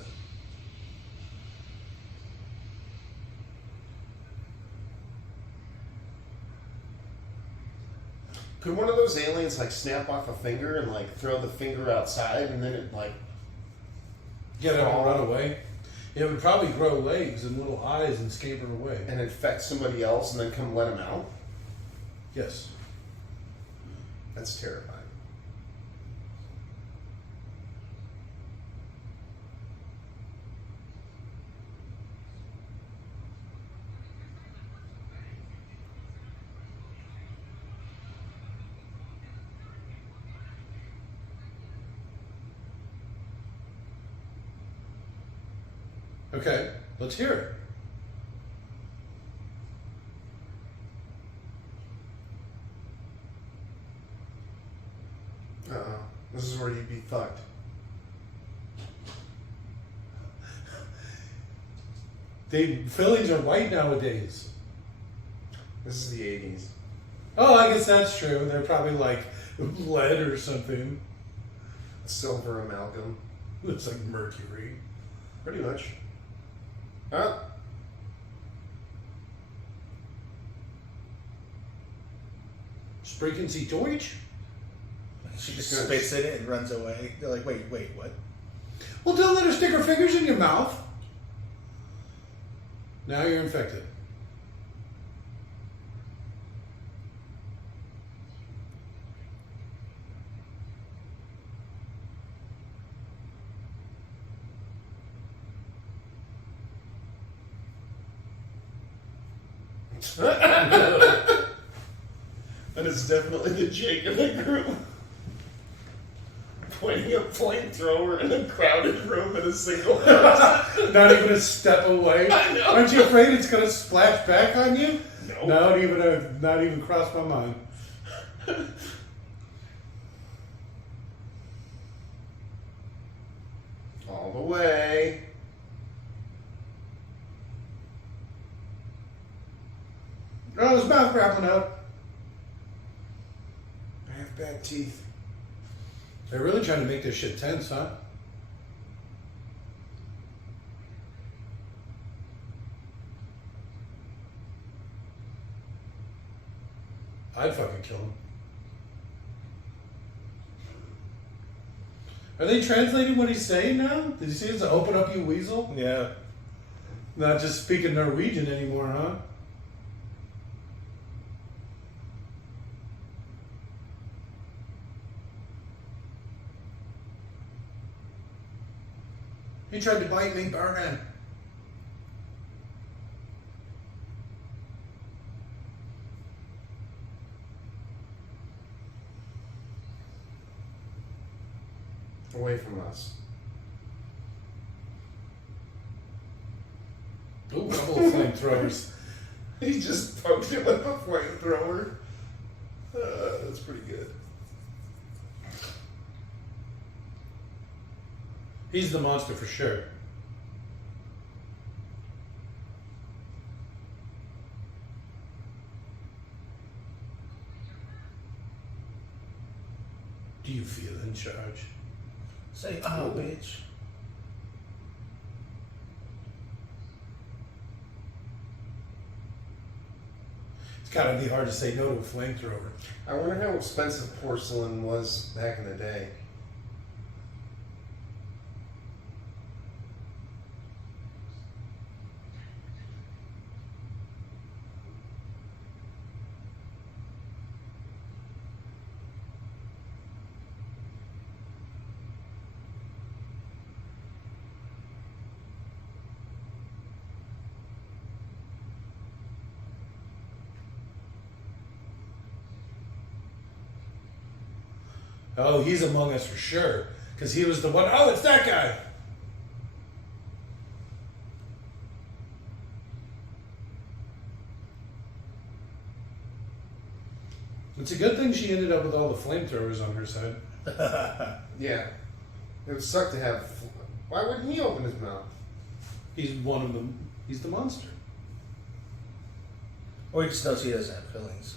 Could one of those aliens like snap off a finger and like throw the finger outside and then it like Get out and run away. It would probably grow legs and little eyes and scaper away. and infect somebody else and then come let them out? Yes. That's terrifying. Okay, let's hear it. This is where you'd be fucked. Fillings are white nowadays. This is the 80s. Oh, I guess that's true. They're probably like lead or something. Silver amalgam. Looks like mercury. Pretty much. Huh? Sprechen Sie Deutsch? She just spits in it and runs away. They're like, wait, what? Well, don't let her stick her fingers in your mouth. Now you're infected. That is definitely the Jake of the group. Pointing a flamethrower in a crowded room in a single house. Not even a step away. I know. Aren't you afraid it's going to splash back on you? No. Not even crossed my mind. All the way. Oh, his mouth grappling out. I have bad teeth. They're really trying to make this shit tense, huh? I'd fucking kill him. Are they translating what he's saying now? Did you see it's open up, you weasel? Yeah. Not just speaking Norwegian anymore, huh? He tried to bite me, Bergen. Away from us. Ooh, couple of flamethrowers. He just poked it with a flamethrower. That's pretty good. He's the monster for sure. Do you feel in charge? Say, oh, bitch. It's gotta be hard to say no to a flamethrower. I wonder how expensive porcelain was back in the day. Oh, he's among us for sure. Because he was the one. Oh, it's that guy. It's a good thing she ended up with all the flamethrowers on her side. Yeah. It would suck to have. Why wouldn't he open his mouth? He's one of them. He's the monster. Or he just knows he doesn't have fillings.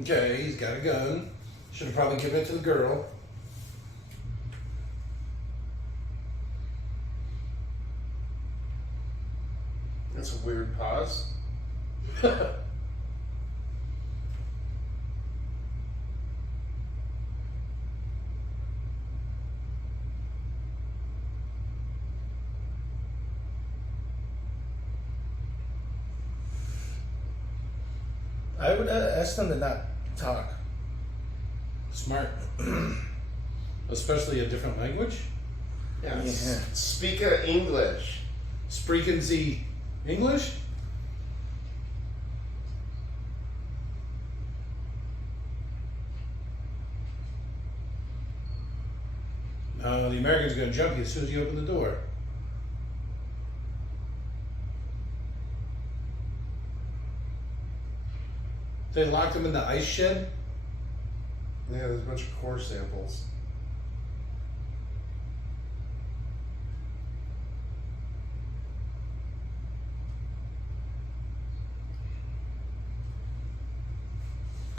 Okay, he's got a gun. Should have probably given it to the girl. That's a weird pause. I would ask them to not talk. Smart. Especially a different language. Yeah. Yeah. Speak English. Sprechen Sie English? No, the American's going to jump you as soon as you open the door. They locked him in the ice shed? Yeah, there's a bunch of core samples.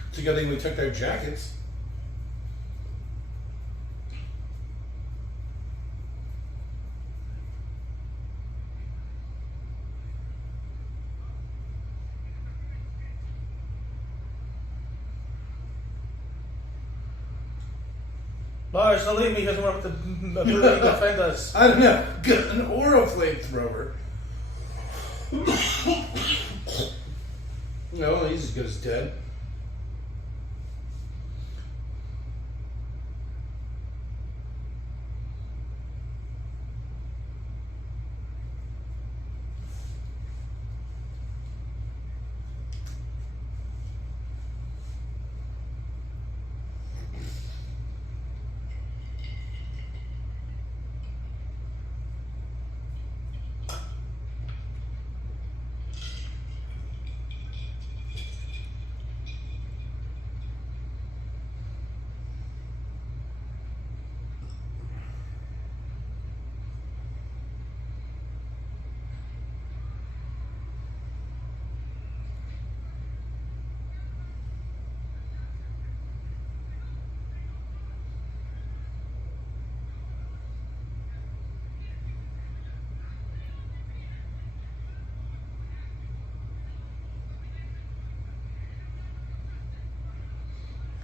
It's a good thing we took their jackets. Lars, don't leave me because we're up to ability to defend us. I don't know. An Oro flamethrower. No, he's as good as dead.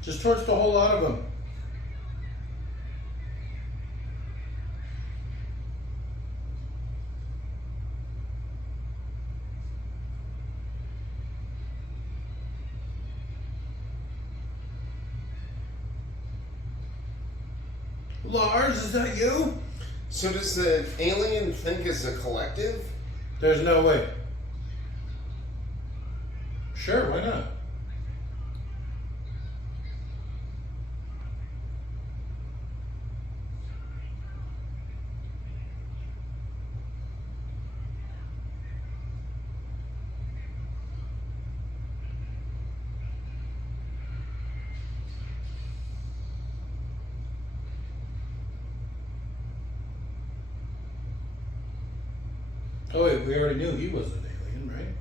Just torched a whole lot of them. Lars, is that you? So does the alien think as a collective? There's no way. Sure, why not? Oh wait, we already knew he was an alien, right?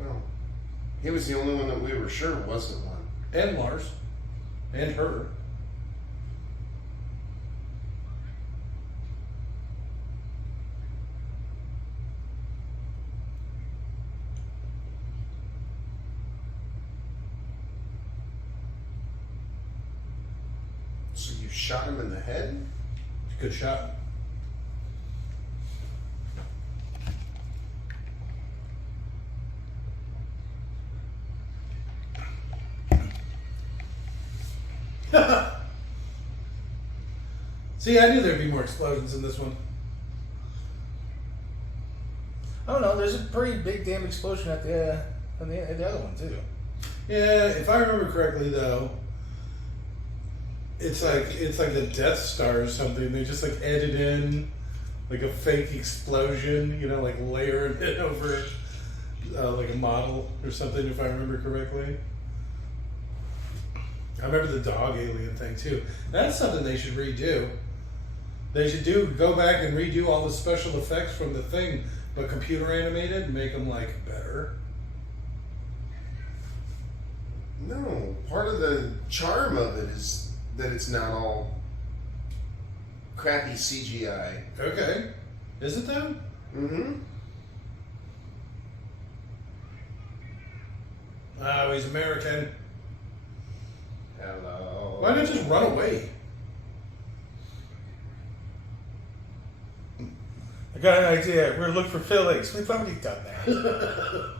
Well, he was the only one that we were sure wasn't one. And Lars. And her. So you shot him in the head? Good shot. See, I knew there'd be more explosions in this one. I don't know. There's a pretty big damn explosion at the other one too. Yeah, if I remember correctly, though, it's like the Death Star or something. They just like added in like a fake explosion, you know, like layering it over like a model or something. If I remember correctly. I remember the dog alien thing too. That's something they should redo. They should go back and redo all the special effects from the thing, but computer animated and make them like better. No, part of the charm of it is that it's not all crappy CGI. Okay. Is it though? Mm-hmm. Oh, he's American. Hello. Why not just run away? I got an idea. We're looking for fillings. We've already done that.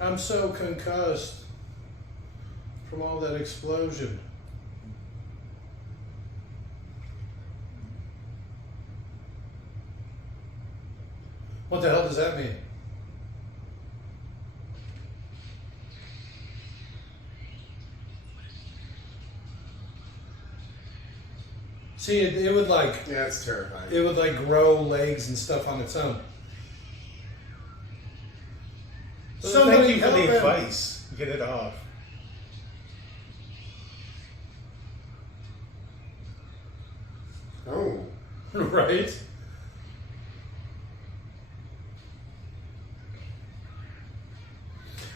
I'm so concussed from all that explosion. What the hell does that mean? See, it would like Yeah, it's terrifying. it would like grow legs and stuff on its own. So thank you for help the him. advice. Get it off. Oh. Right?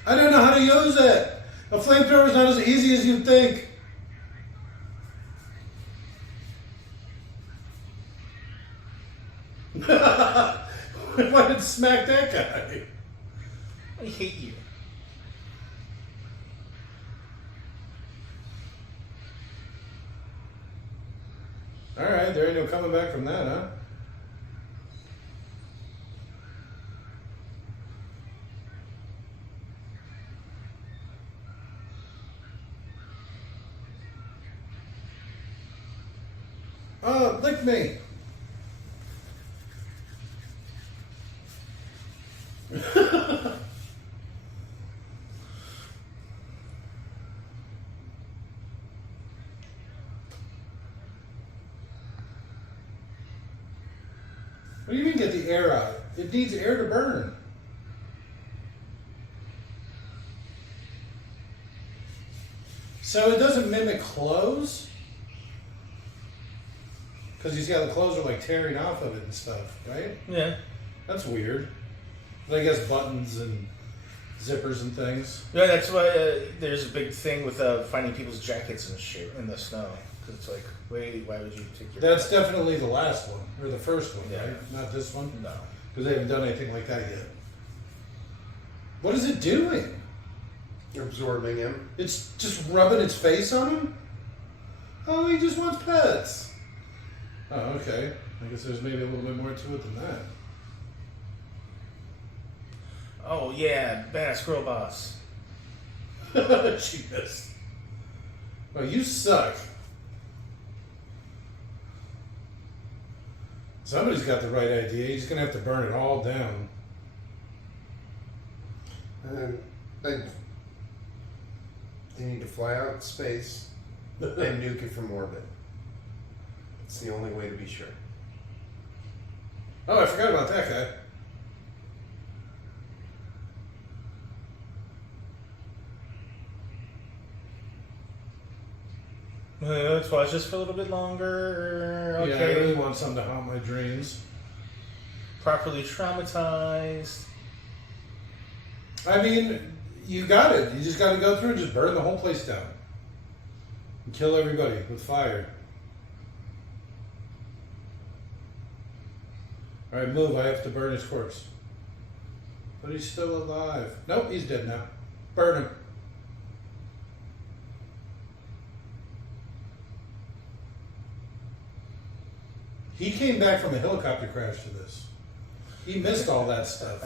I don't know how to use it. A flamethrower is not as easy as you'd think. Why did it smack that guy? I hate you. Alright, there ain't no coming back from that, huh? Oh, lick me. What do you mean get the air out? It needs air to burn. So it doesn't mimic clothes? Because he's got the clothes are like tearing off of it and stuff, right? Yeah. That's weird. But I guess buttons and zippers and things. Yeah, that's why there's a big thing with finding people's jackets and shit in the snow. Because it's like, wait, why would you take your... That's definitely the last one, or the first one, Yeah. right? Not this one? No. Because they haven't done anything like that yet. What is it doing? Absorbing him. It's just rubbing its face on him? Oh, he just wants pets. Oh, okay. I guess there's maybe a little bit more to it than that. Oh, yeah, badass girl boss. Jeez. Oh, you suck. Somebody's got the right idea. He's going to have to burn it all down. They need to fly out in space and nuke it from orbit. It's the only way to be sure. Oh, I forgot about that guy. Let's watch this for a little bit longer. Okay. Yeah, I really want something to haunt my dreams. Properly traumatized. I mean, you got it. You just got to go through and just burn the whole place down. And kill everybody with fire. Alright, move. I have to burn his corpse. But he's still alive. Nope, he's dead now. Burn him. He came back from a helicopter crash to this. He missed all that stuff.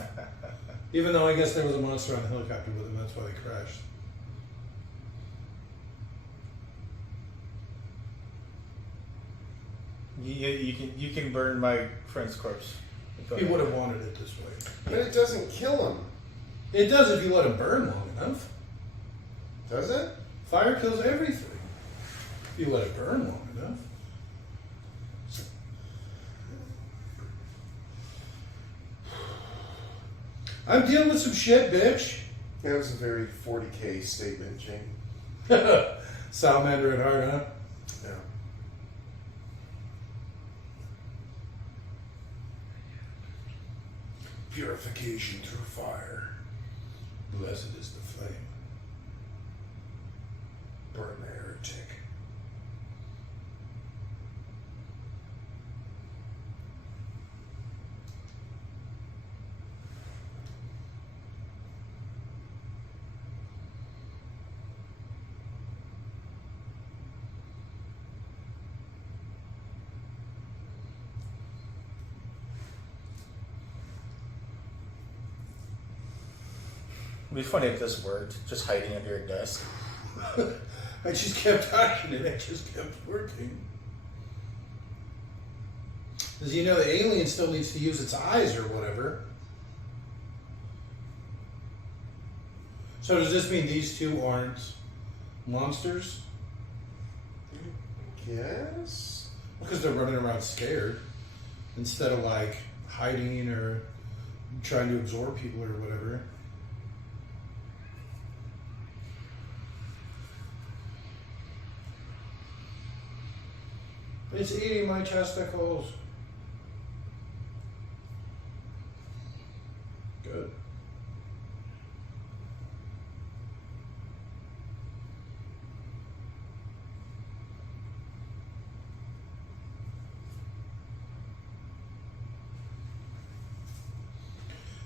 Even though I guess there was a monster on the helicopter with him, that's why they crashed. You can burn my friend's corpse. He would have wanted it this way. But it doesn't kill him, It does if you let him burn long enough. does it? Fire kills everything. If you let it burn long enough. I'm dealing with some shit, bitch. That was a very 40K statement, Jane. Salamander at heart, huh? Yeah. Purification through fire. Blessed is the flame. Burn the heretic. It'd be funny if this worked, just hiding under your desk. I just kept hiding it. I just kept working. Because you know the alien still needs to use its eyes or whatever. So does this mean these two aren't monsters? Yes. Because they're running around scared instead of like hiding or trying to absorb people or whatever. It's eating my testicles. Good.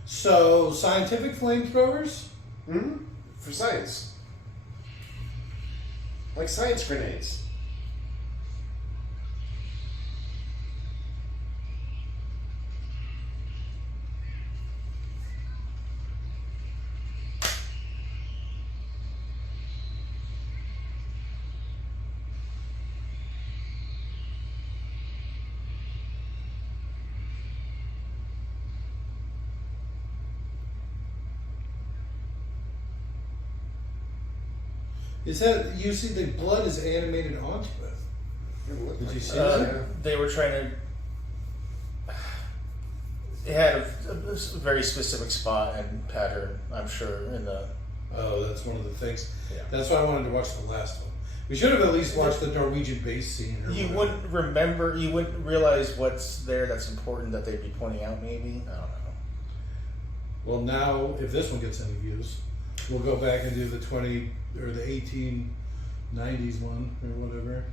So, scientific flamethrowers? Hmm? For science. Like science grenades. Is that, you see the blood is animated onto it. Did you see that? They were trying to. It had a very specific spot and pattern, I'm sure, in the. Oh, that's one of the things. Yeah. That's why I wanted to watch the last one. We should have at least watched the Norwegian base scene. Or You whatever. wouldn't remember, you wouldn't realize what's there that's important that they'd be pointing out, maybe? I don't know. Well, now, if this one gets any views, we'll go back and do the 20 or the 1890s one or whatever.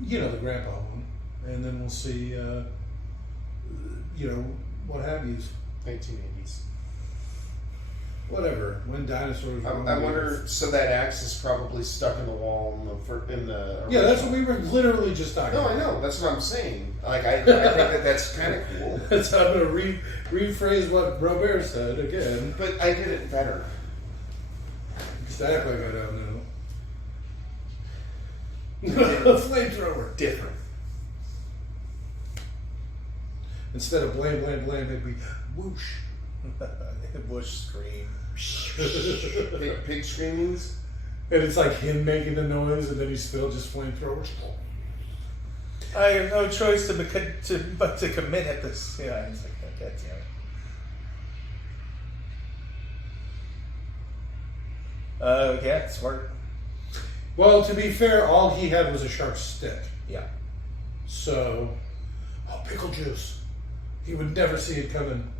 You know, the grandpa one. And then we'll see, what have yous. 1980s. Whatever. When dinosaurs were. I wonder. So that axe is probably stuck in the wall in the. Yeah, that's what we were literally just talking No, about. I know. That's what I'm saying. Like I think that's kind of cool. So I'm going to rephrase what Robert said again. But I did it better. Exactly, I don't know. Flamethrower. Different. Instead of blam, blam, blam, it'd be whoosh. Bush scream. Pig screamings. And it's like him making the noise, and then he's still just flamethrowers. I have no choice but to commit at this. Yeah, it's like that's yeah, smart. Well, to be fair, all he had was a sharp stick. Yeah. So, pickle juice. He would never see it coming.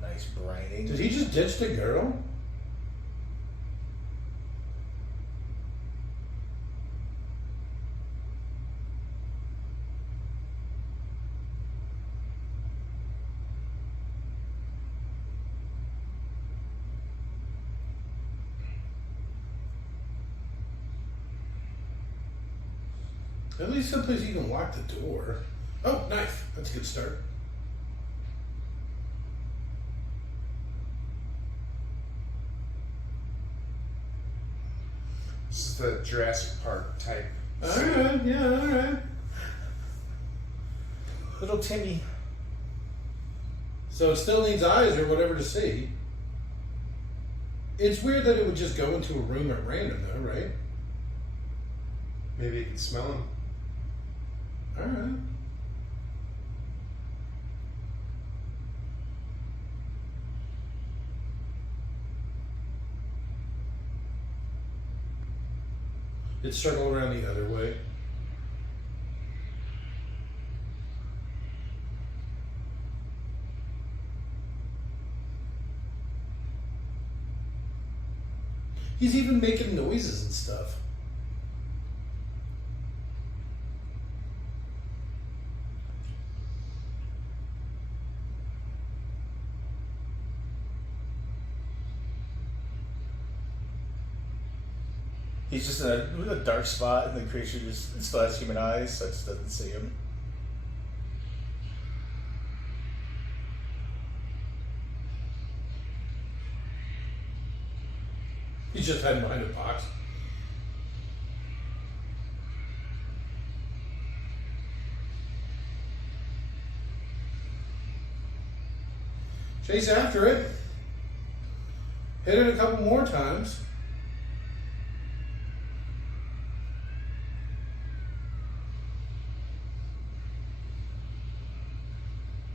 Nice brining. Did he just ditch the girl? At least someplace you can lock the door. Oh, knife. That's a good start. This is the Jurassic Park type. Alright, yeah, alright. Little Timmy. So it still needs eyes or whatever to see. It's weird that it would just go into a room at random though, right? Maybe you can smell him. Alright. It's circled around the other way. He's even making noises and stuff. He's just in a dark spot, and the creature just still has human eyes, so it just doesn't see him. He's just hiding behind a box. Chase after it. Hit it a couple more times.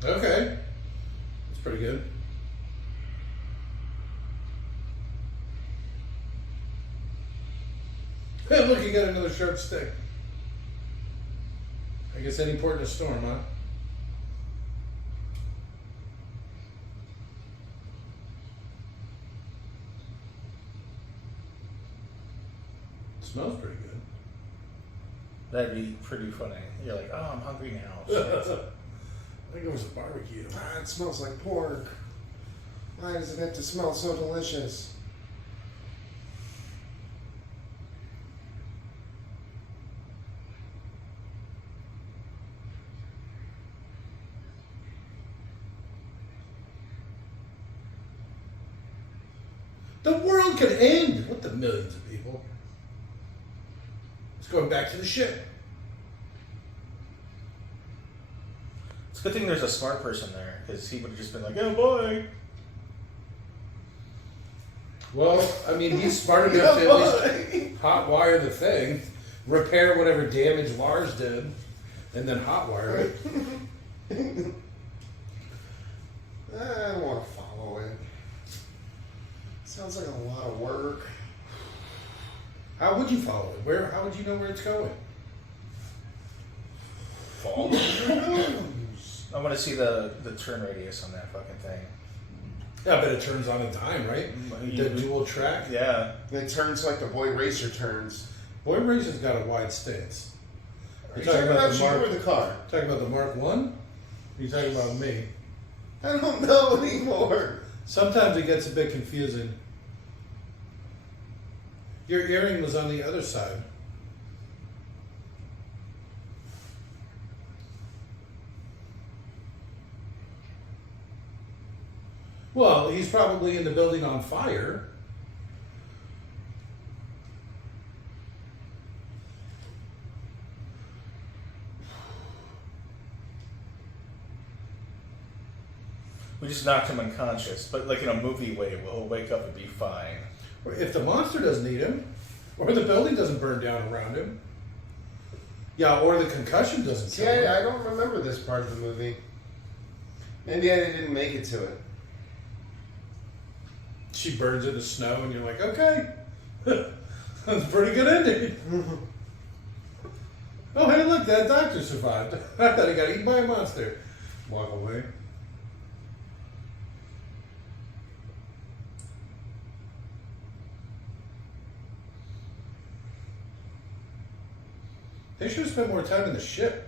Okay. That's pretty good. Hey, look, you got another sharp stick. I guess any port in a storm, huh? Smells pretty good. That'd be pretty funny. You're like, oh, I'm hungry now. I Shit. think it was a barbecue. Ah, it smells like pork. Why does it have to smell so delicious? The world could end with the millions of people. It's going back to the ship. It's a good thing there's a smart person there, because he would have just been like, oh boy. Well, I mean, he's smart enough to at least hot wire the thing, repair whatever damage Lars did, and then hot wire it. I don't want to follow it. Sounds like a lot of work. How would you follow it? Where? How would you know where it's going? Follow your nose. I want to see the turn radius on that fucking thing. Yeah, I bet it turns on a dime, right? The dual track. Yeah. It turns like the Boy Racer turns. Boy Racer's got a wide stance. Are you You're talking about you Mark? or the car? Talking about the Mark One? You're talking about me. I don't know anymore. Sometimes it gets a bit confusing. Your earring was on the other side. Well, he's probably in the building on fire. We just knocked him unconscious, but like in a movie way, he'll wake up and be fine. If the monster doesn't eat him, or the building doesn't burn down around him. Yeah, or the concussion doesn't See, kill him. I don't remember this part of the movie. Maybe I didn't make it to it. She burns in the snow, and you're like, okay, that's a pretty good ending. Oh, hey, look, that doctor survived. I thought he got eaten by a monster. Walk away. They should have spent more time in the ship.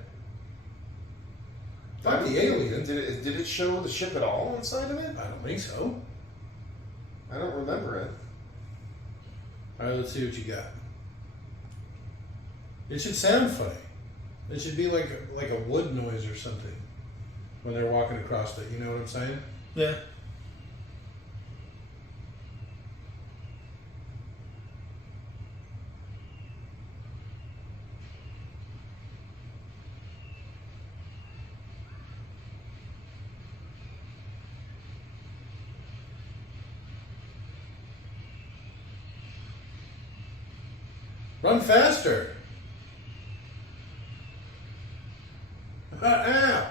Not the alien. Did it show the ship at all inside of it? I don't think so. I don't remember it. All right, let's see what you got. It should sound funny. It should be like a wood noise or something when they're walking across it. You know what I'm saying? Yeah. Run faster. Ow.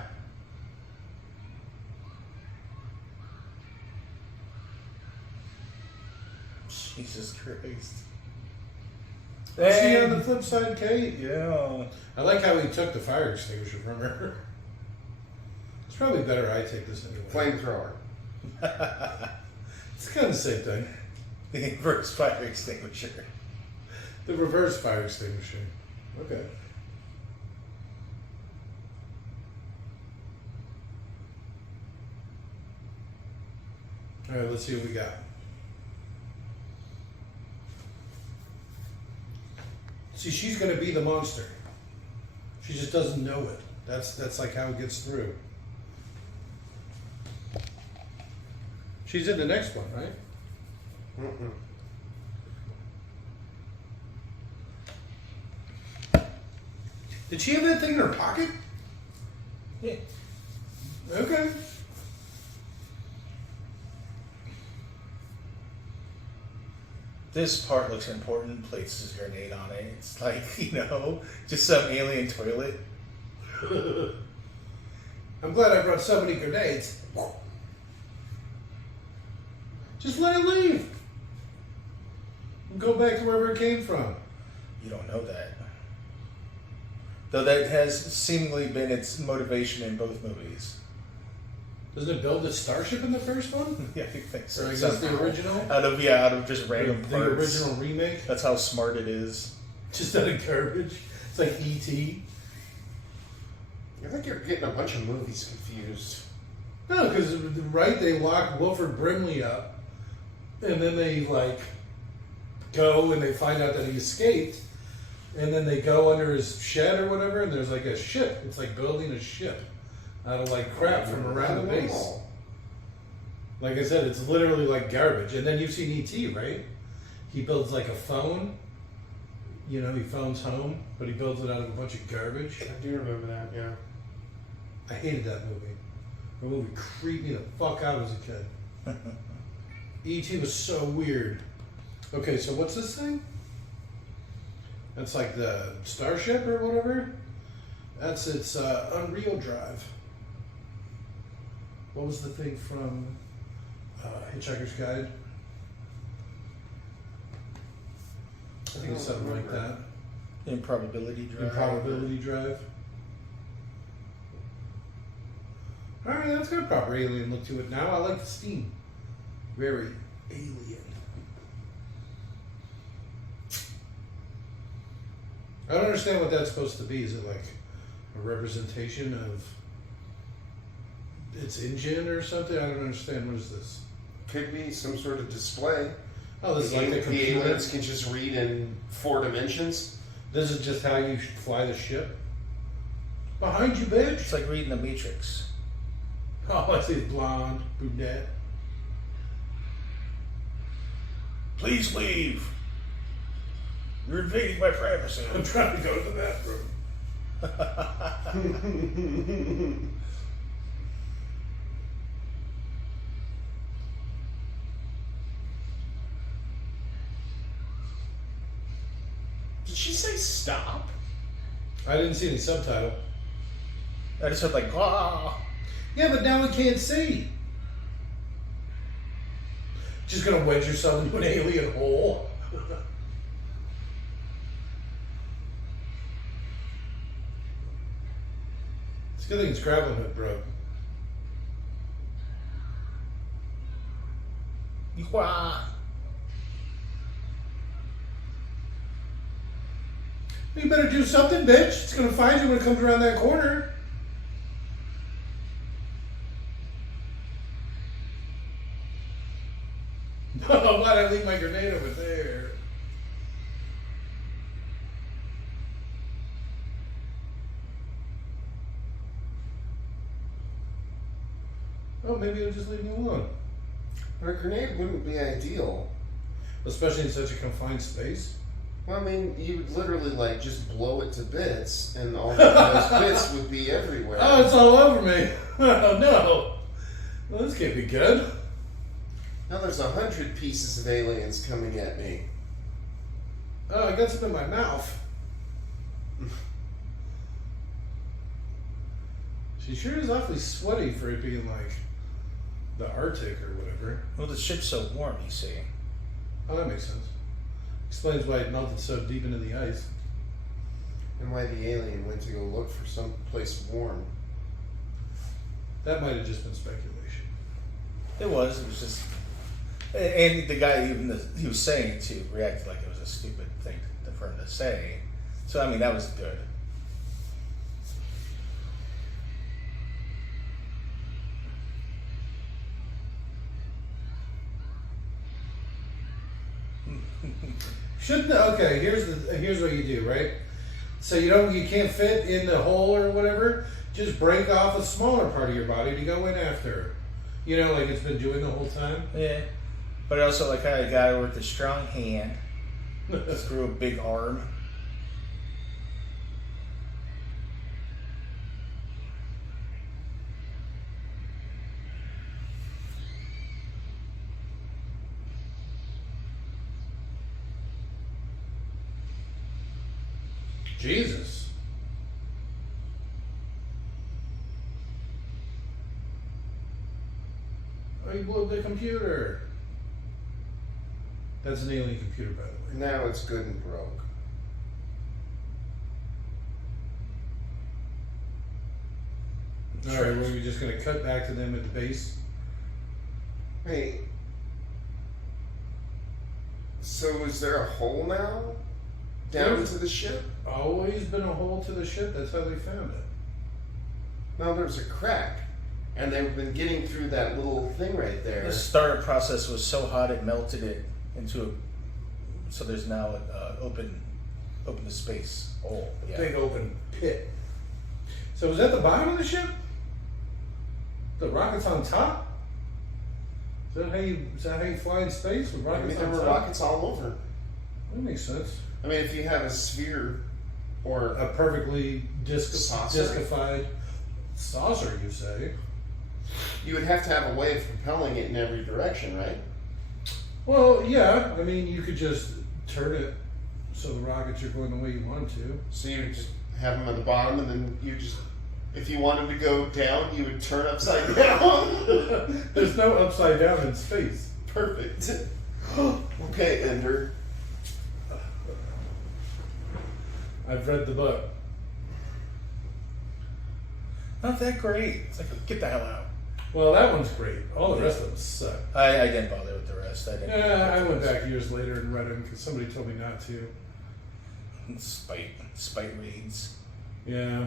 Jesus Christ. See on the flip side, Kate? Yeah. I like how he took the fire extinguisher from her. It's probably better I take this anyway. Flamethrower. It's kind of the same thing. The inverse fire extinguisher. The reverse fire extinguisher. Okay. All right, let's see what we got. See, she's going to be the monster. She just doesn't know it. That's like how it gets through. She's in the next one, right? Did she have that thing in her pocket? Yeah. Okay. This part looks important. Places a grenade on it. It's like, just some alien toilet. I'm glad I brought so many grenades. Just let it leave. And go back to wherever it came from. You don't know that. Though that has seemingly been its motivation in both movies. Doesn't it build a starship in the first one? Yeah, I think so. Or I guess the original? Out of just random The parts. original remake? That's how smart it is. Just out of garbage? It's like E.T. I think you're getting a bunch of movies confused. No, because, right, they lock Wilford Brimley up, and then they, go and they find out that he escaped, and then they go under his shed or whatever, and there's, a ship. It's like building a ship out of, crap from around the base. Like I said, it's literally like garbage. And then you've seen E.T., right? He builds, a phone. He phones home, but he builds it out of a bunch of garbage. I do remember that, yeah. I hated that movie. The movie creeped me the fuck out as a kid. E.T. was so weird. Okay, so what's this thing? That's like the Starship or whatever? That's its Unreal Drive. What was the thing from Hitchhiker's Guide? I think it's something like that. Improbability drive. Improbability Drive. Alright, that's got a proper alien look to it now. I like the steam. Very alien. I don't understand what that's supposed to be. Is it like a representation of its engine or something? I don't understand. What is this? Could be some sort of display. Oh, this is like the The computer. aliens can just read in 4 dimensions. This is just how you fly the ship. Behind you, bitch. It's like reading the Matrix. Oh, I see blonde, brunette. Please leave. You're invading my privacy. I'm trying to go to the bathroom. Did she say stop? I didn't see any subtitle. I just heard ah. Yeah, but now we can't see. Just gonna wedge yourself into an alien hole. It's a good thing it's grappling hook broke. You better do something, bitch. It's gonna find you when it comes around that corner. No, why'd I leave my grenade over there? Oh, maybe it'll just leave me alone. A grenade wouldn't be ideal. Especially in such a confined space. Well, I mean, you would literally just blow it to bits, and all those bits would be everywhere. Oh, it's all over me. Oh no. Well, this can't be good. Now there's 100 pieces of aliens coming at me. Oh, I got some in my mouth. She sure is awfully sweaty for it being like the Arctic or whatever. Well, the ship's so warm, you see. Oh, that makes sense. Explains why it melted so deep into the ice. And why the alien went to go look for some place warm. That might have just been speculation. It was just, and the guy he was saying it to reacted like it was a stupid thing for him to say. So I mean that was good. Okay, here's what you do, right? So you can't fit in the hole or whatever. Just break off a smaller part of your body to go in after. You know, like it's been doing the whole time. Yeah, but also like how a guy with a strong hand through a big arm. Jesus. Oh, you blew up the computer. That's an alien computer, by the way. Now it's good and broke. Alright, were we just going to cut back to them at the base? Hey. So is there a hole now? Down There's to the ship? always been a hole to the ship. That's how they found it. No, there's a crack. And they've been getting through that little thing right there. The startup process was so hot it melted it into a. So there's now an open to space hole. Yeah. Big open pit. So was that the bottom of the ship? The rocket's on top? Is that how you fly in space with I rockets mean, there on were top? rockets all over. That makes sense. I mean, if you have a sphere or A perfectly Saucer? discified saucer, you say? you would have to have a way of propelling it in every direction, right? Well, yeah. I mean, you could just turn it so the rockets are going the way you want to. So you would just have them at the bottom, and then you just, if you wanted to go down, you would turn upside down. There's no upside down in space. Perfect. Okay, Ender. I've read the book. Not that great. It's like get the hell out. Well, that one's great. All the rest of them suck. I didn't bother with the rest. I didn't. Yeah, I went back years later and read them because somebody told me not to. Spite raids. Yeah.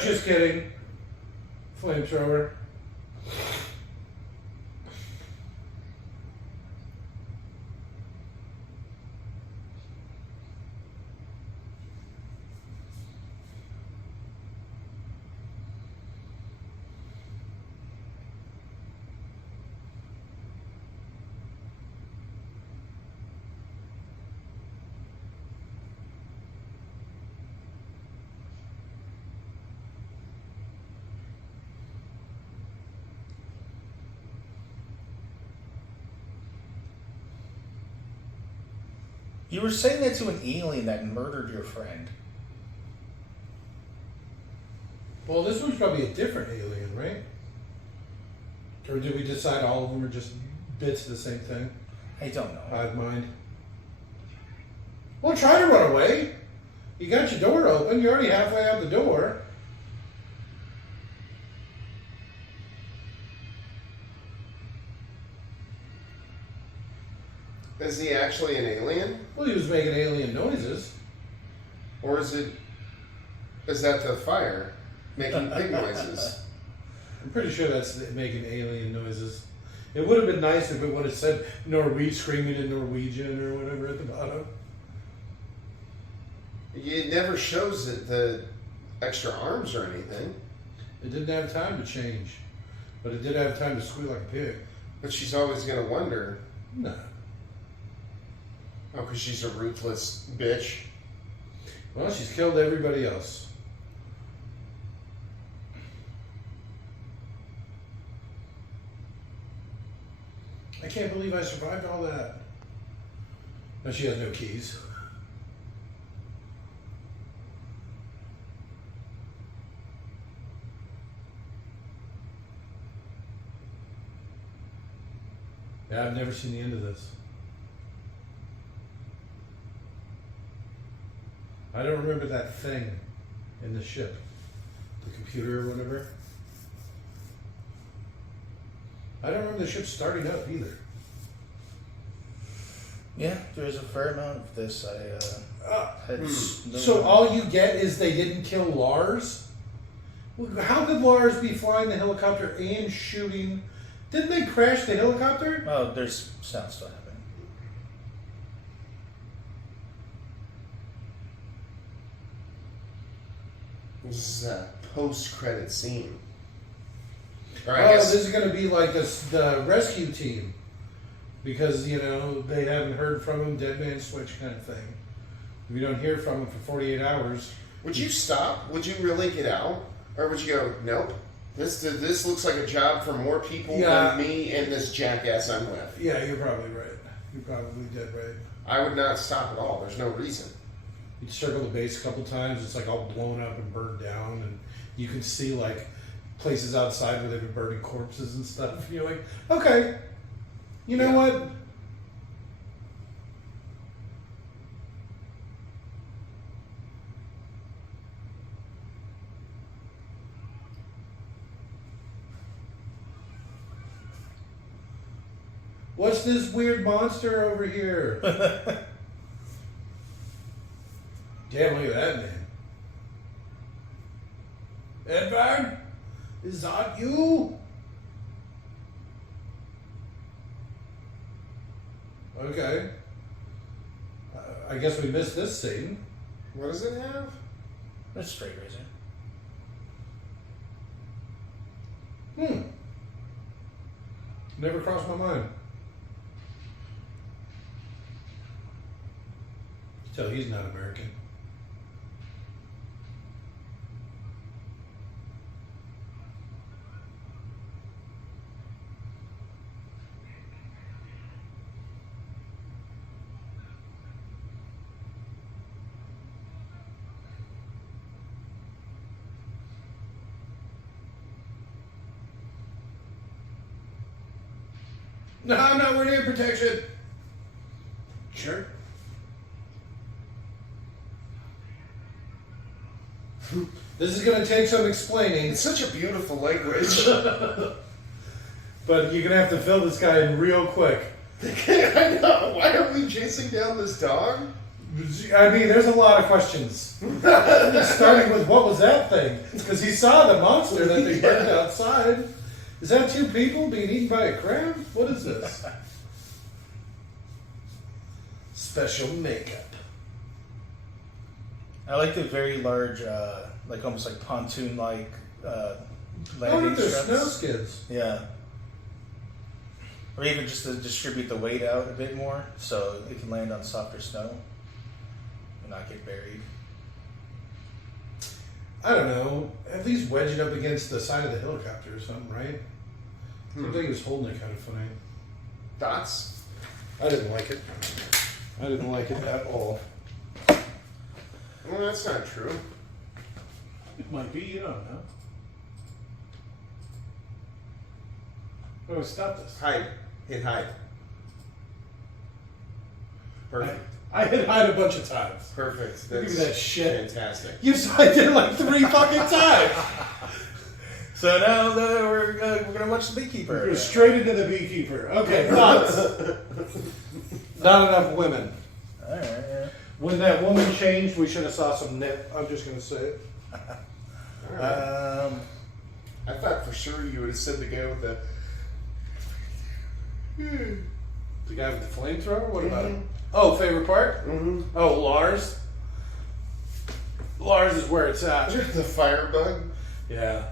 Just kidding. Flamethrower. You were saying that to an alien that murdered your friend. Well, this one's probably a different alien, right? Or did we decide all of them are just bits of the same thing? I don't know. Hive mind. Well, try to run away. You got your door open. You're already halfway out the door. Is he actually an alien? Well, he was making alien noises. Or is that the fire making pig noises? I'm pretty sure that's making alien noises. It would have been nice if it would have said screaming in Norwegian or whatever at the bottom. It never shows it the extra arms or anything. It didn't have time to change, but it did have time to squeal like a pig. But she's always going to wonder. No. Oh, because she's a ruthless bitch. Well, she's killed everybody else. I can't believe I survived all that. Now she has no keys. Yeah, I've never seen the end of this. I don't remember that thing in the ship. The computer or whatever. I don't remember the ship starting up either. Yeah, there's a fair amount of this. I had no So all you get is they didn't kill Lars? How could Lars be flying the helicopter and shooting? Didn't they crash the helicopter? Oh, there's sound still happening. This is a post-credit scene. Or Oh, this is going to be like the rescue team. Because, you know, they haven't heard from him, dead man switch kind of thing. If you don't hear from him for 48 hours. Would you stop? Would you really get out? Or would you go, nope, this looks like a job for more people than me and this jackass I'm with? Yeah, you're probably right. You're probably dead right. I would not stop at all. There's no reason. You circle the base a couple times, it's like all blown up and burned down, and you can see like places outside where they've been burning corpses and stuff. And you're like, okay, you know what? What's this weird monster over here? Damn, look at that man. Edvard? Is that you? Okay. I guess we missed this scene. What does it have? That's straight razor. Never crossed my mind. Tell he's not American. No, I'm not wearing ear protection. Sure. This is going to take some explaining. It's such a beautiful language. But you're going to have to fill this guy in real quick. I know. Why are we chasing down this dog? I mean, there's a lot of questions. Starting with, what was that thing? Because he saw the monster that they burned outside. Is that two people being eaten by a crab? What is this? Special makeup. I like the very large, like almost like pontoon-like Oh, landing look, there's struts. snow skids. Yeah. Or even just to distribute the weight out a bit more so it can land on softer snow and not get buried. I don't know. At least wedge it up against the side of the helicopter or something, right? I think he was holding it kind of funny. Thoughts? I didn't like it. I didn't like it at all. Well, that's not true. It might be, you don't know. Oh, stop this. Hide. Hit hide. Perfect. I hit hide a bunch of times. Perfect. Give me that shit. Fantastic. You saw I did it like 3 fucking times. So now we're gonna watch the Beekeeper. You're straight into the Beekeeper. Okay, thoughts. Not enough women. All right, yeah. When that woman changed, we should have saw some nip. I'm just gonna say it. All right. I thought for sure you would have said the guy with the. The guy with the flamethrower? What about him? Oh, favorite part? Mm-hmm. Oh, Lars. Lars is where it's at. The firebug. Yeah.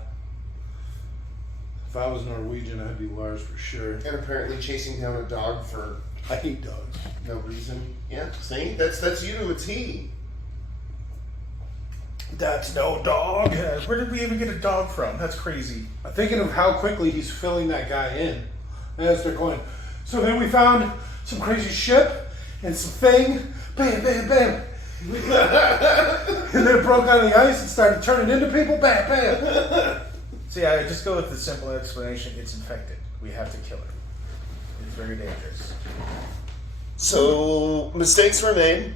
If I was Norwegian, I'd be Lars for sure. And apparently chasing down a dog for I hate dogs. no reason. Yeah, see? That's you to a T. That's no dog. Yeah, where did we even get a dog from? That's crazy. I'm thinking of how quickly he's filling that guy in. As they're going, So then we found some crazy ship and some thing. Bam, bam, bam. And then it broke out of the ice and started turning into people. Bam, bam. See, I just go with the simple explanation. It's infected. We have to kill it. It's very dangerous. So mistakes were made.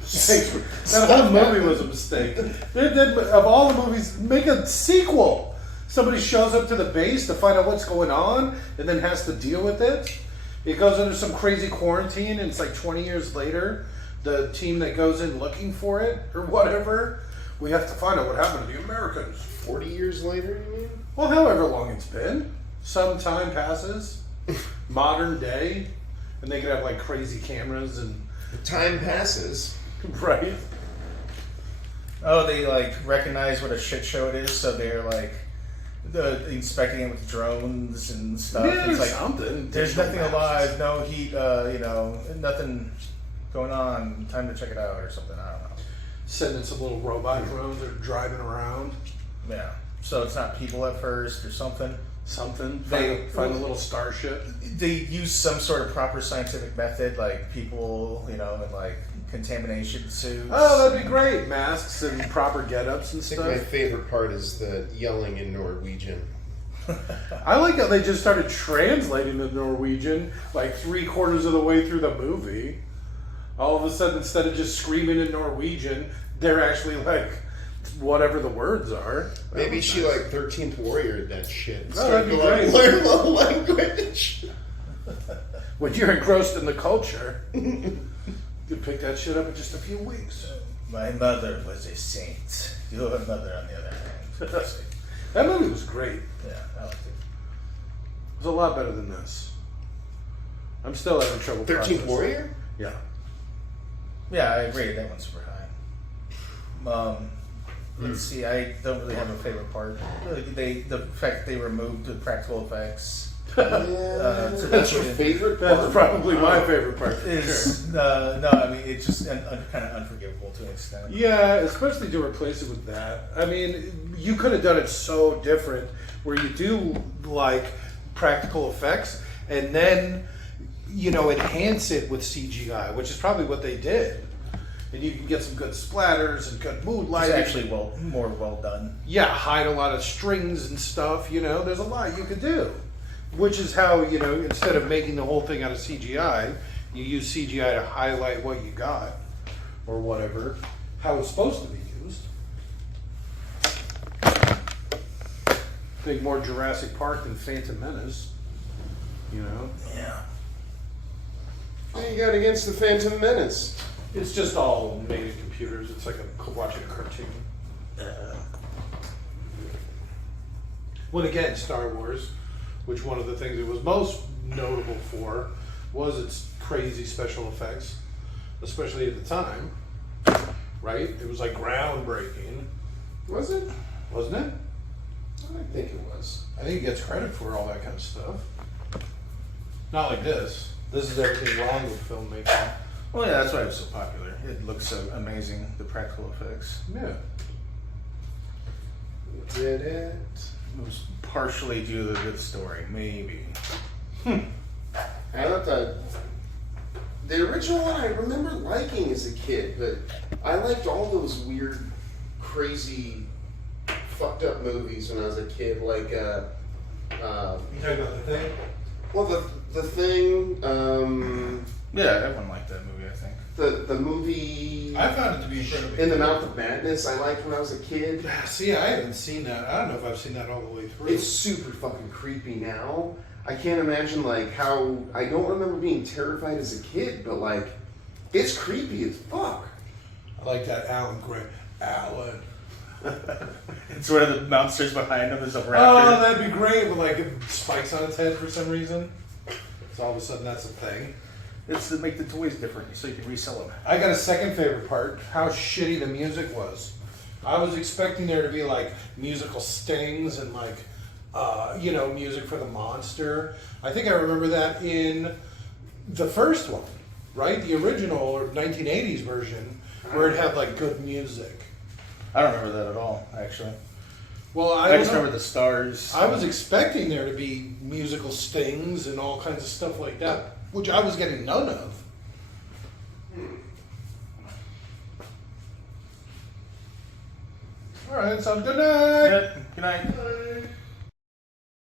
That whole movie was a mistake. Of all the movies, make a sequel. Somebody shows up to the base to find out what's going on and then has to deal with it. It goes under some crazy quarantine and it's like 20 years later, the team that goes in looking for it or whatever, we have to find out what happened to the Americans. 40 years later, you mean? Well, however long it's been. Some time passes. Modern day. And they could have like crazy cameras and... Time passes. Right. Oh, they like recognize what a shit show it is, so they're like inspecting it with drones and stuff. Yeah, it's like something. There's nothing alive, no heat, nothing going on. Time to check it out or something. I don't know. Sending some little robot drones that are driving around. Yeah. So it's not people at first or something. Find a little starship. They use some sort of proper scientific method, like people, in like contamination suits. Oh, that'd be great. Masks and proper get-ups and I think my stuff. favorite part is the yelling in Norwegian. I like how they just started translating the Norwegian like 3/4 of the way through the movie. All of a sudden, instead of just screaming in Norwegian, they're actually like whatever the words are. Maybe she like 13th Warrior that shit. And Oh, that'd be started to, great. learn the language. When you're engrossed in the culture, you pick that shit up in just a few weeks. My mother was a saint. Your mother, on the other hand. That movie was great. Yeah, I liked it. It was a lot better than this. I'm still having trouble. 13th processing. Warrior? Yeah. Yeah, I agree. That one's super high. Let's see. I don't really have a favorite part. The fact they removed the practical effects That's your favorite part? That's probably my favorite part. For is sure. no. I mean, it's just kind of unforgivable to an extent. Yeah, especially to replace it with that. I mean, you could have done it so different, where you do like practical effects and then enhance it with CGI, which is probably what they did. And you can get some good splatters and good mood It's lighting. actually more well done. Yeah, hide a lot of strings and stuff. There's a lot you could do. Which is how, instead of making the whole thing out of CGI, you use CGI to highlight what you got or whatever, how it's supposed to be used. Think more Jurassic Park than Phantom Menace. Yeah. What you got against the Phantom Menace? It's just all made in computers. It's like watching a cartoon. Well, again, Star Wars, which one of the things it was most notable for was its crazy special effects, especially at the time. Right? It was like groundbreaking. Was it? Wasn't it? I think it was. I think it gets credit for all that kind of stuff. Not like this. This is everything wrong with filmmaking. Well, yeah, that's why it was so popular. It looks so amazing, the practical effects. Yeah. Did it? It was partially due to the good story, maybe. I thought the original one I remember liking as a kid, but I liked all those weird, crazy, fucked up movies when I was a kid, like You talking about the thing? well, the Thing, Yeah, everyone liked that movie, I think. the movie I found it to be incredibly In the Mouth of Madness. I liked when I was a kid. See, I haven't seen that. I don't know if I've seen that all the way through. It's super fucking creepy now. I can't imagine how I don't remember being terrified as a kid, but it's creepy as fuck. I like that Alan Gray. Alan. It's where the monsters behind him is a raptor. Oh, that'd be great with spikes on its head for some reason. So all of a sudden that's a thing. It's to make the toys different so you can resell them. I got a second favorite part, how shitty the music was. I was expecting there to be musical stings and music for the monster. I think I remember that in the first one, right? The original 1980s version where it had good music. I don't remember that at all, actually. Well, I don't just know. remember the stars. I was expecting there to be musical stings and all kinds of stuff like that, which I was getting none of. All right, sounds good night. Good night.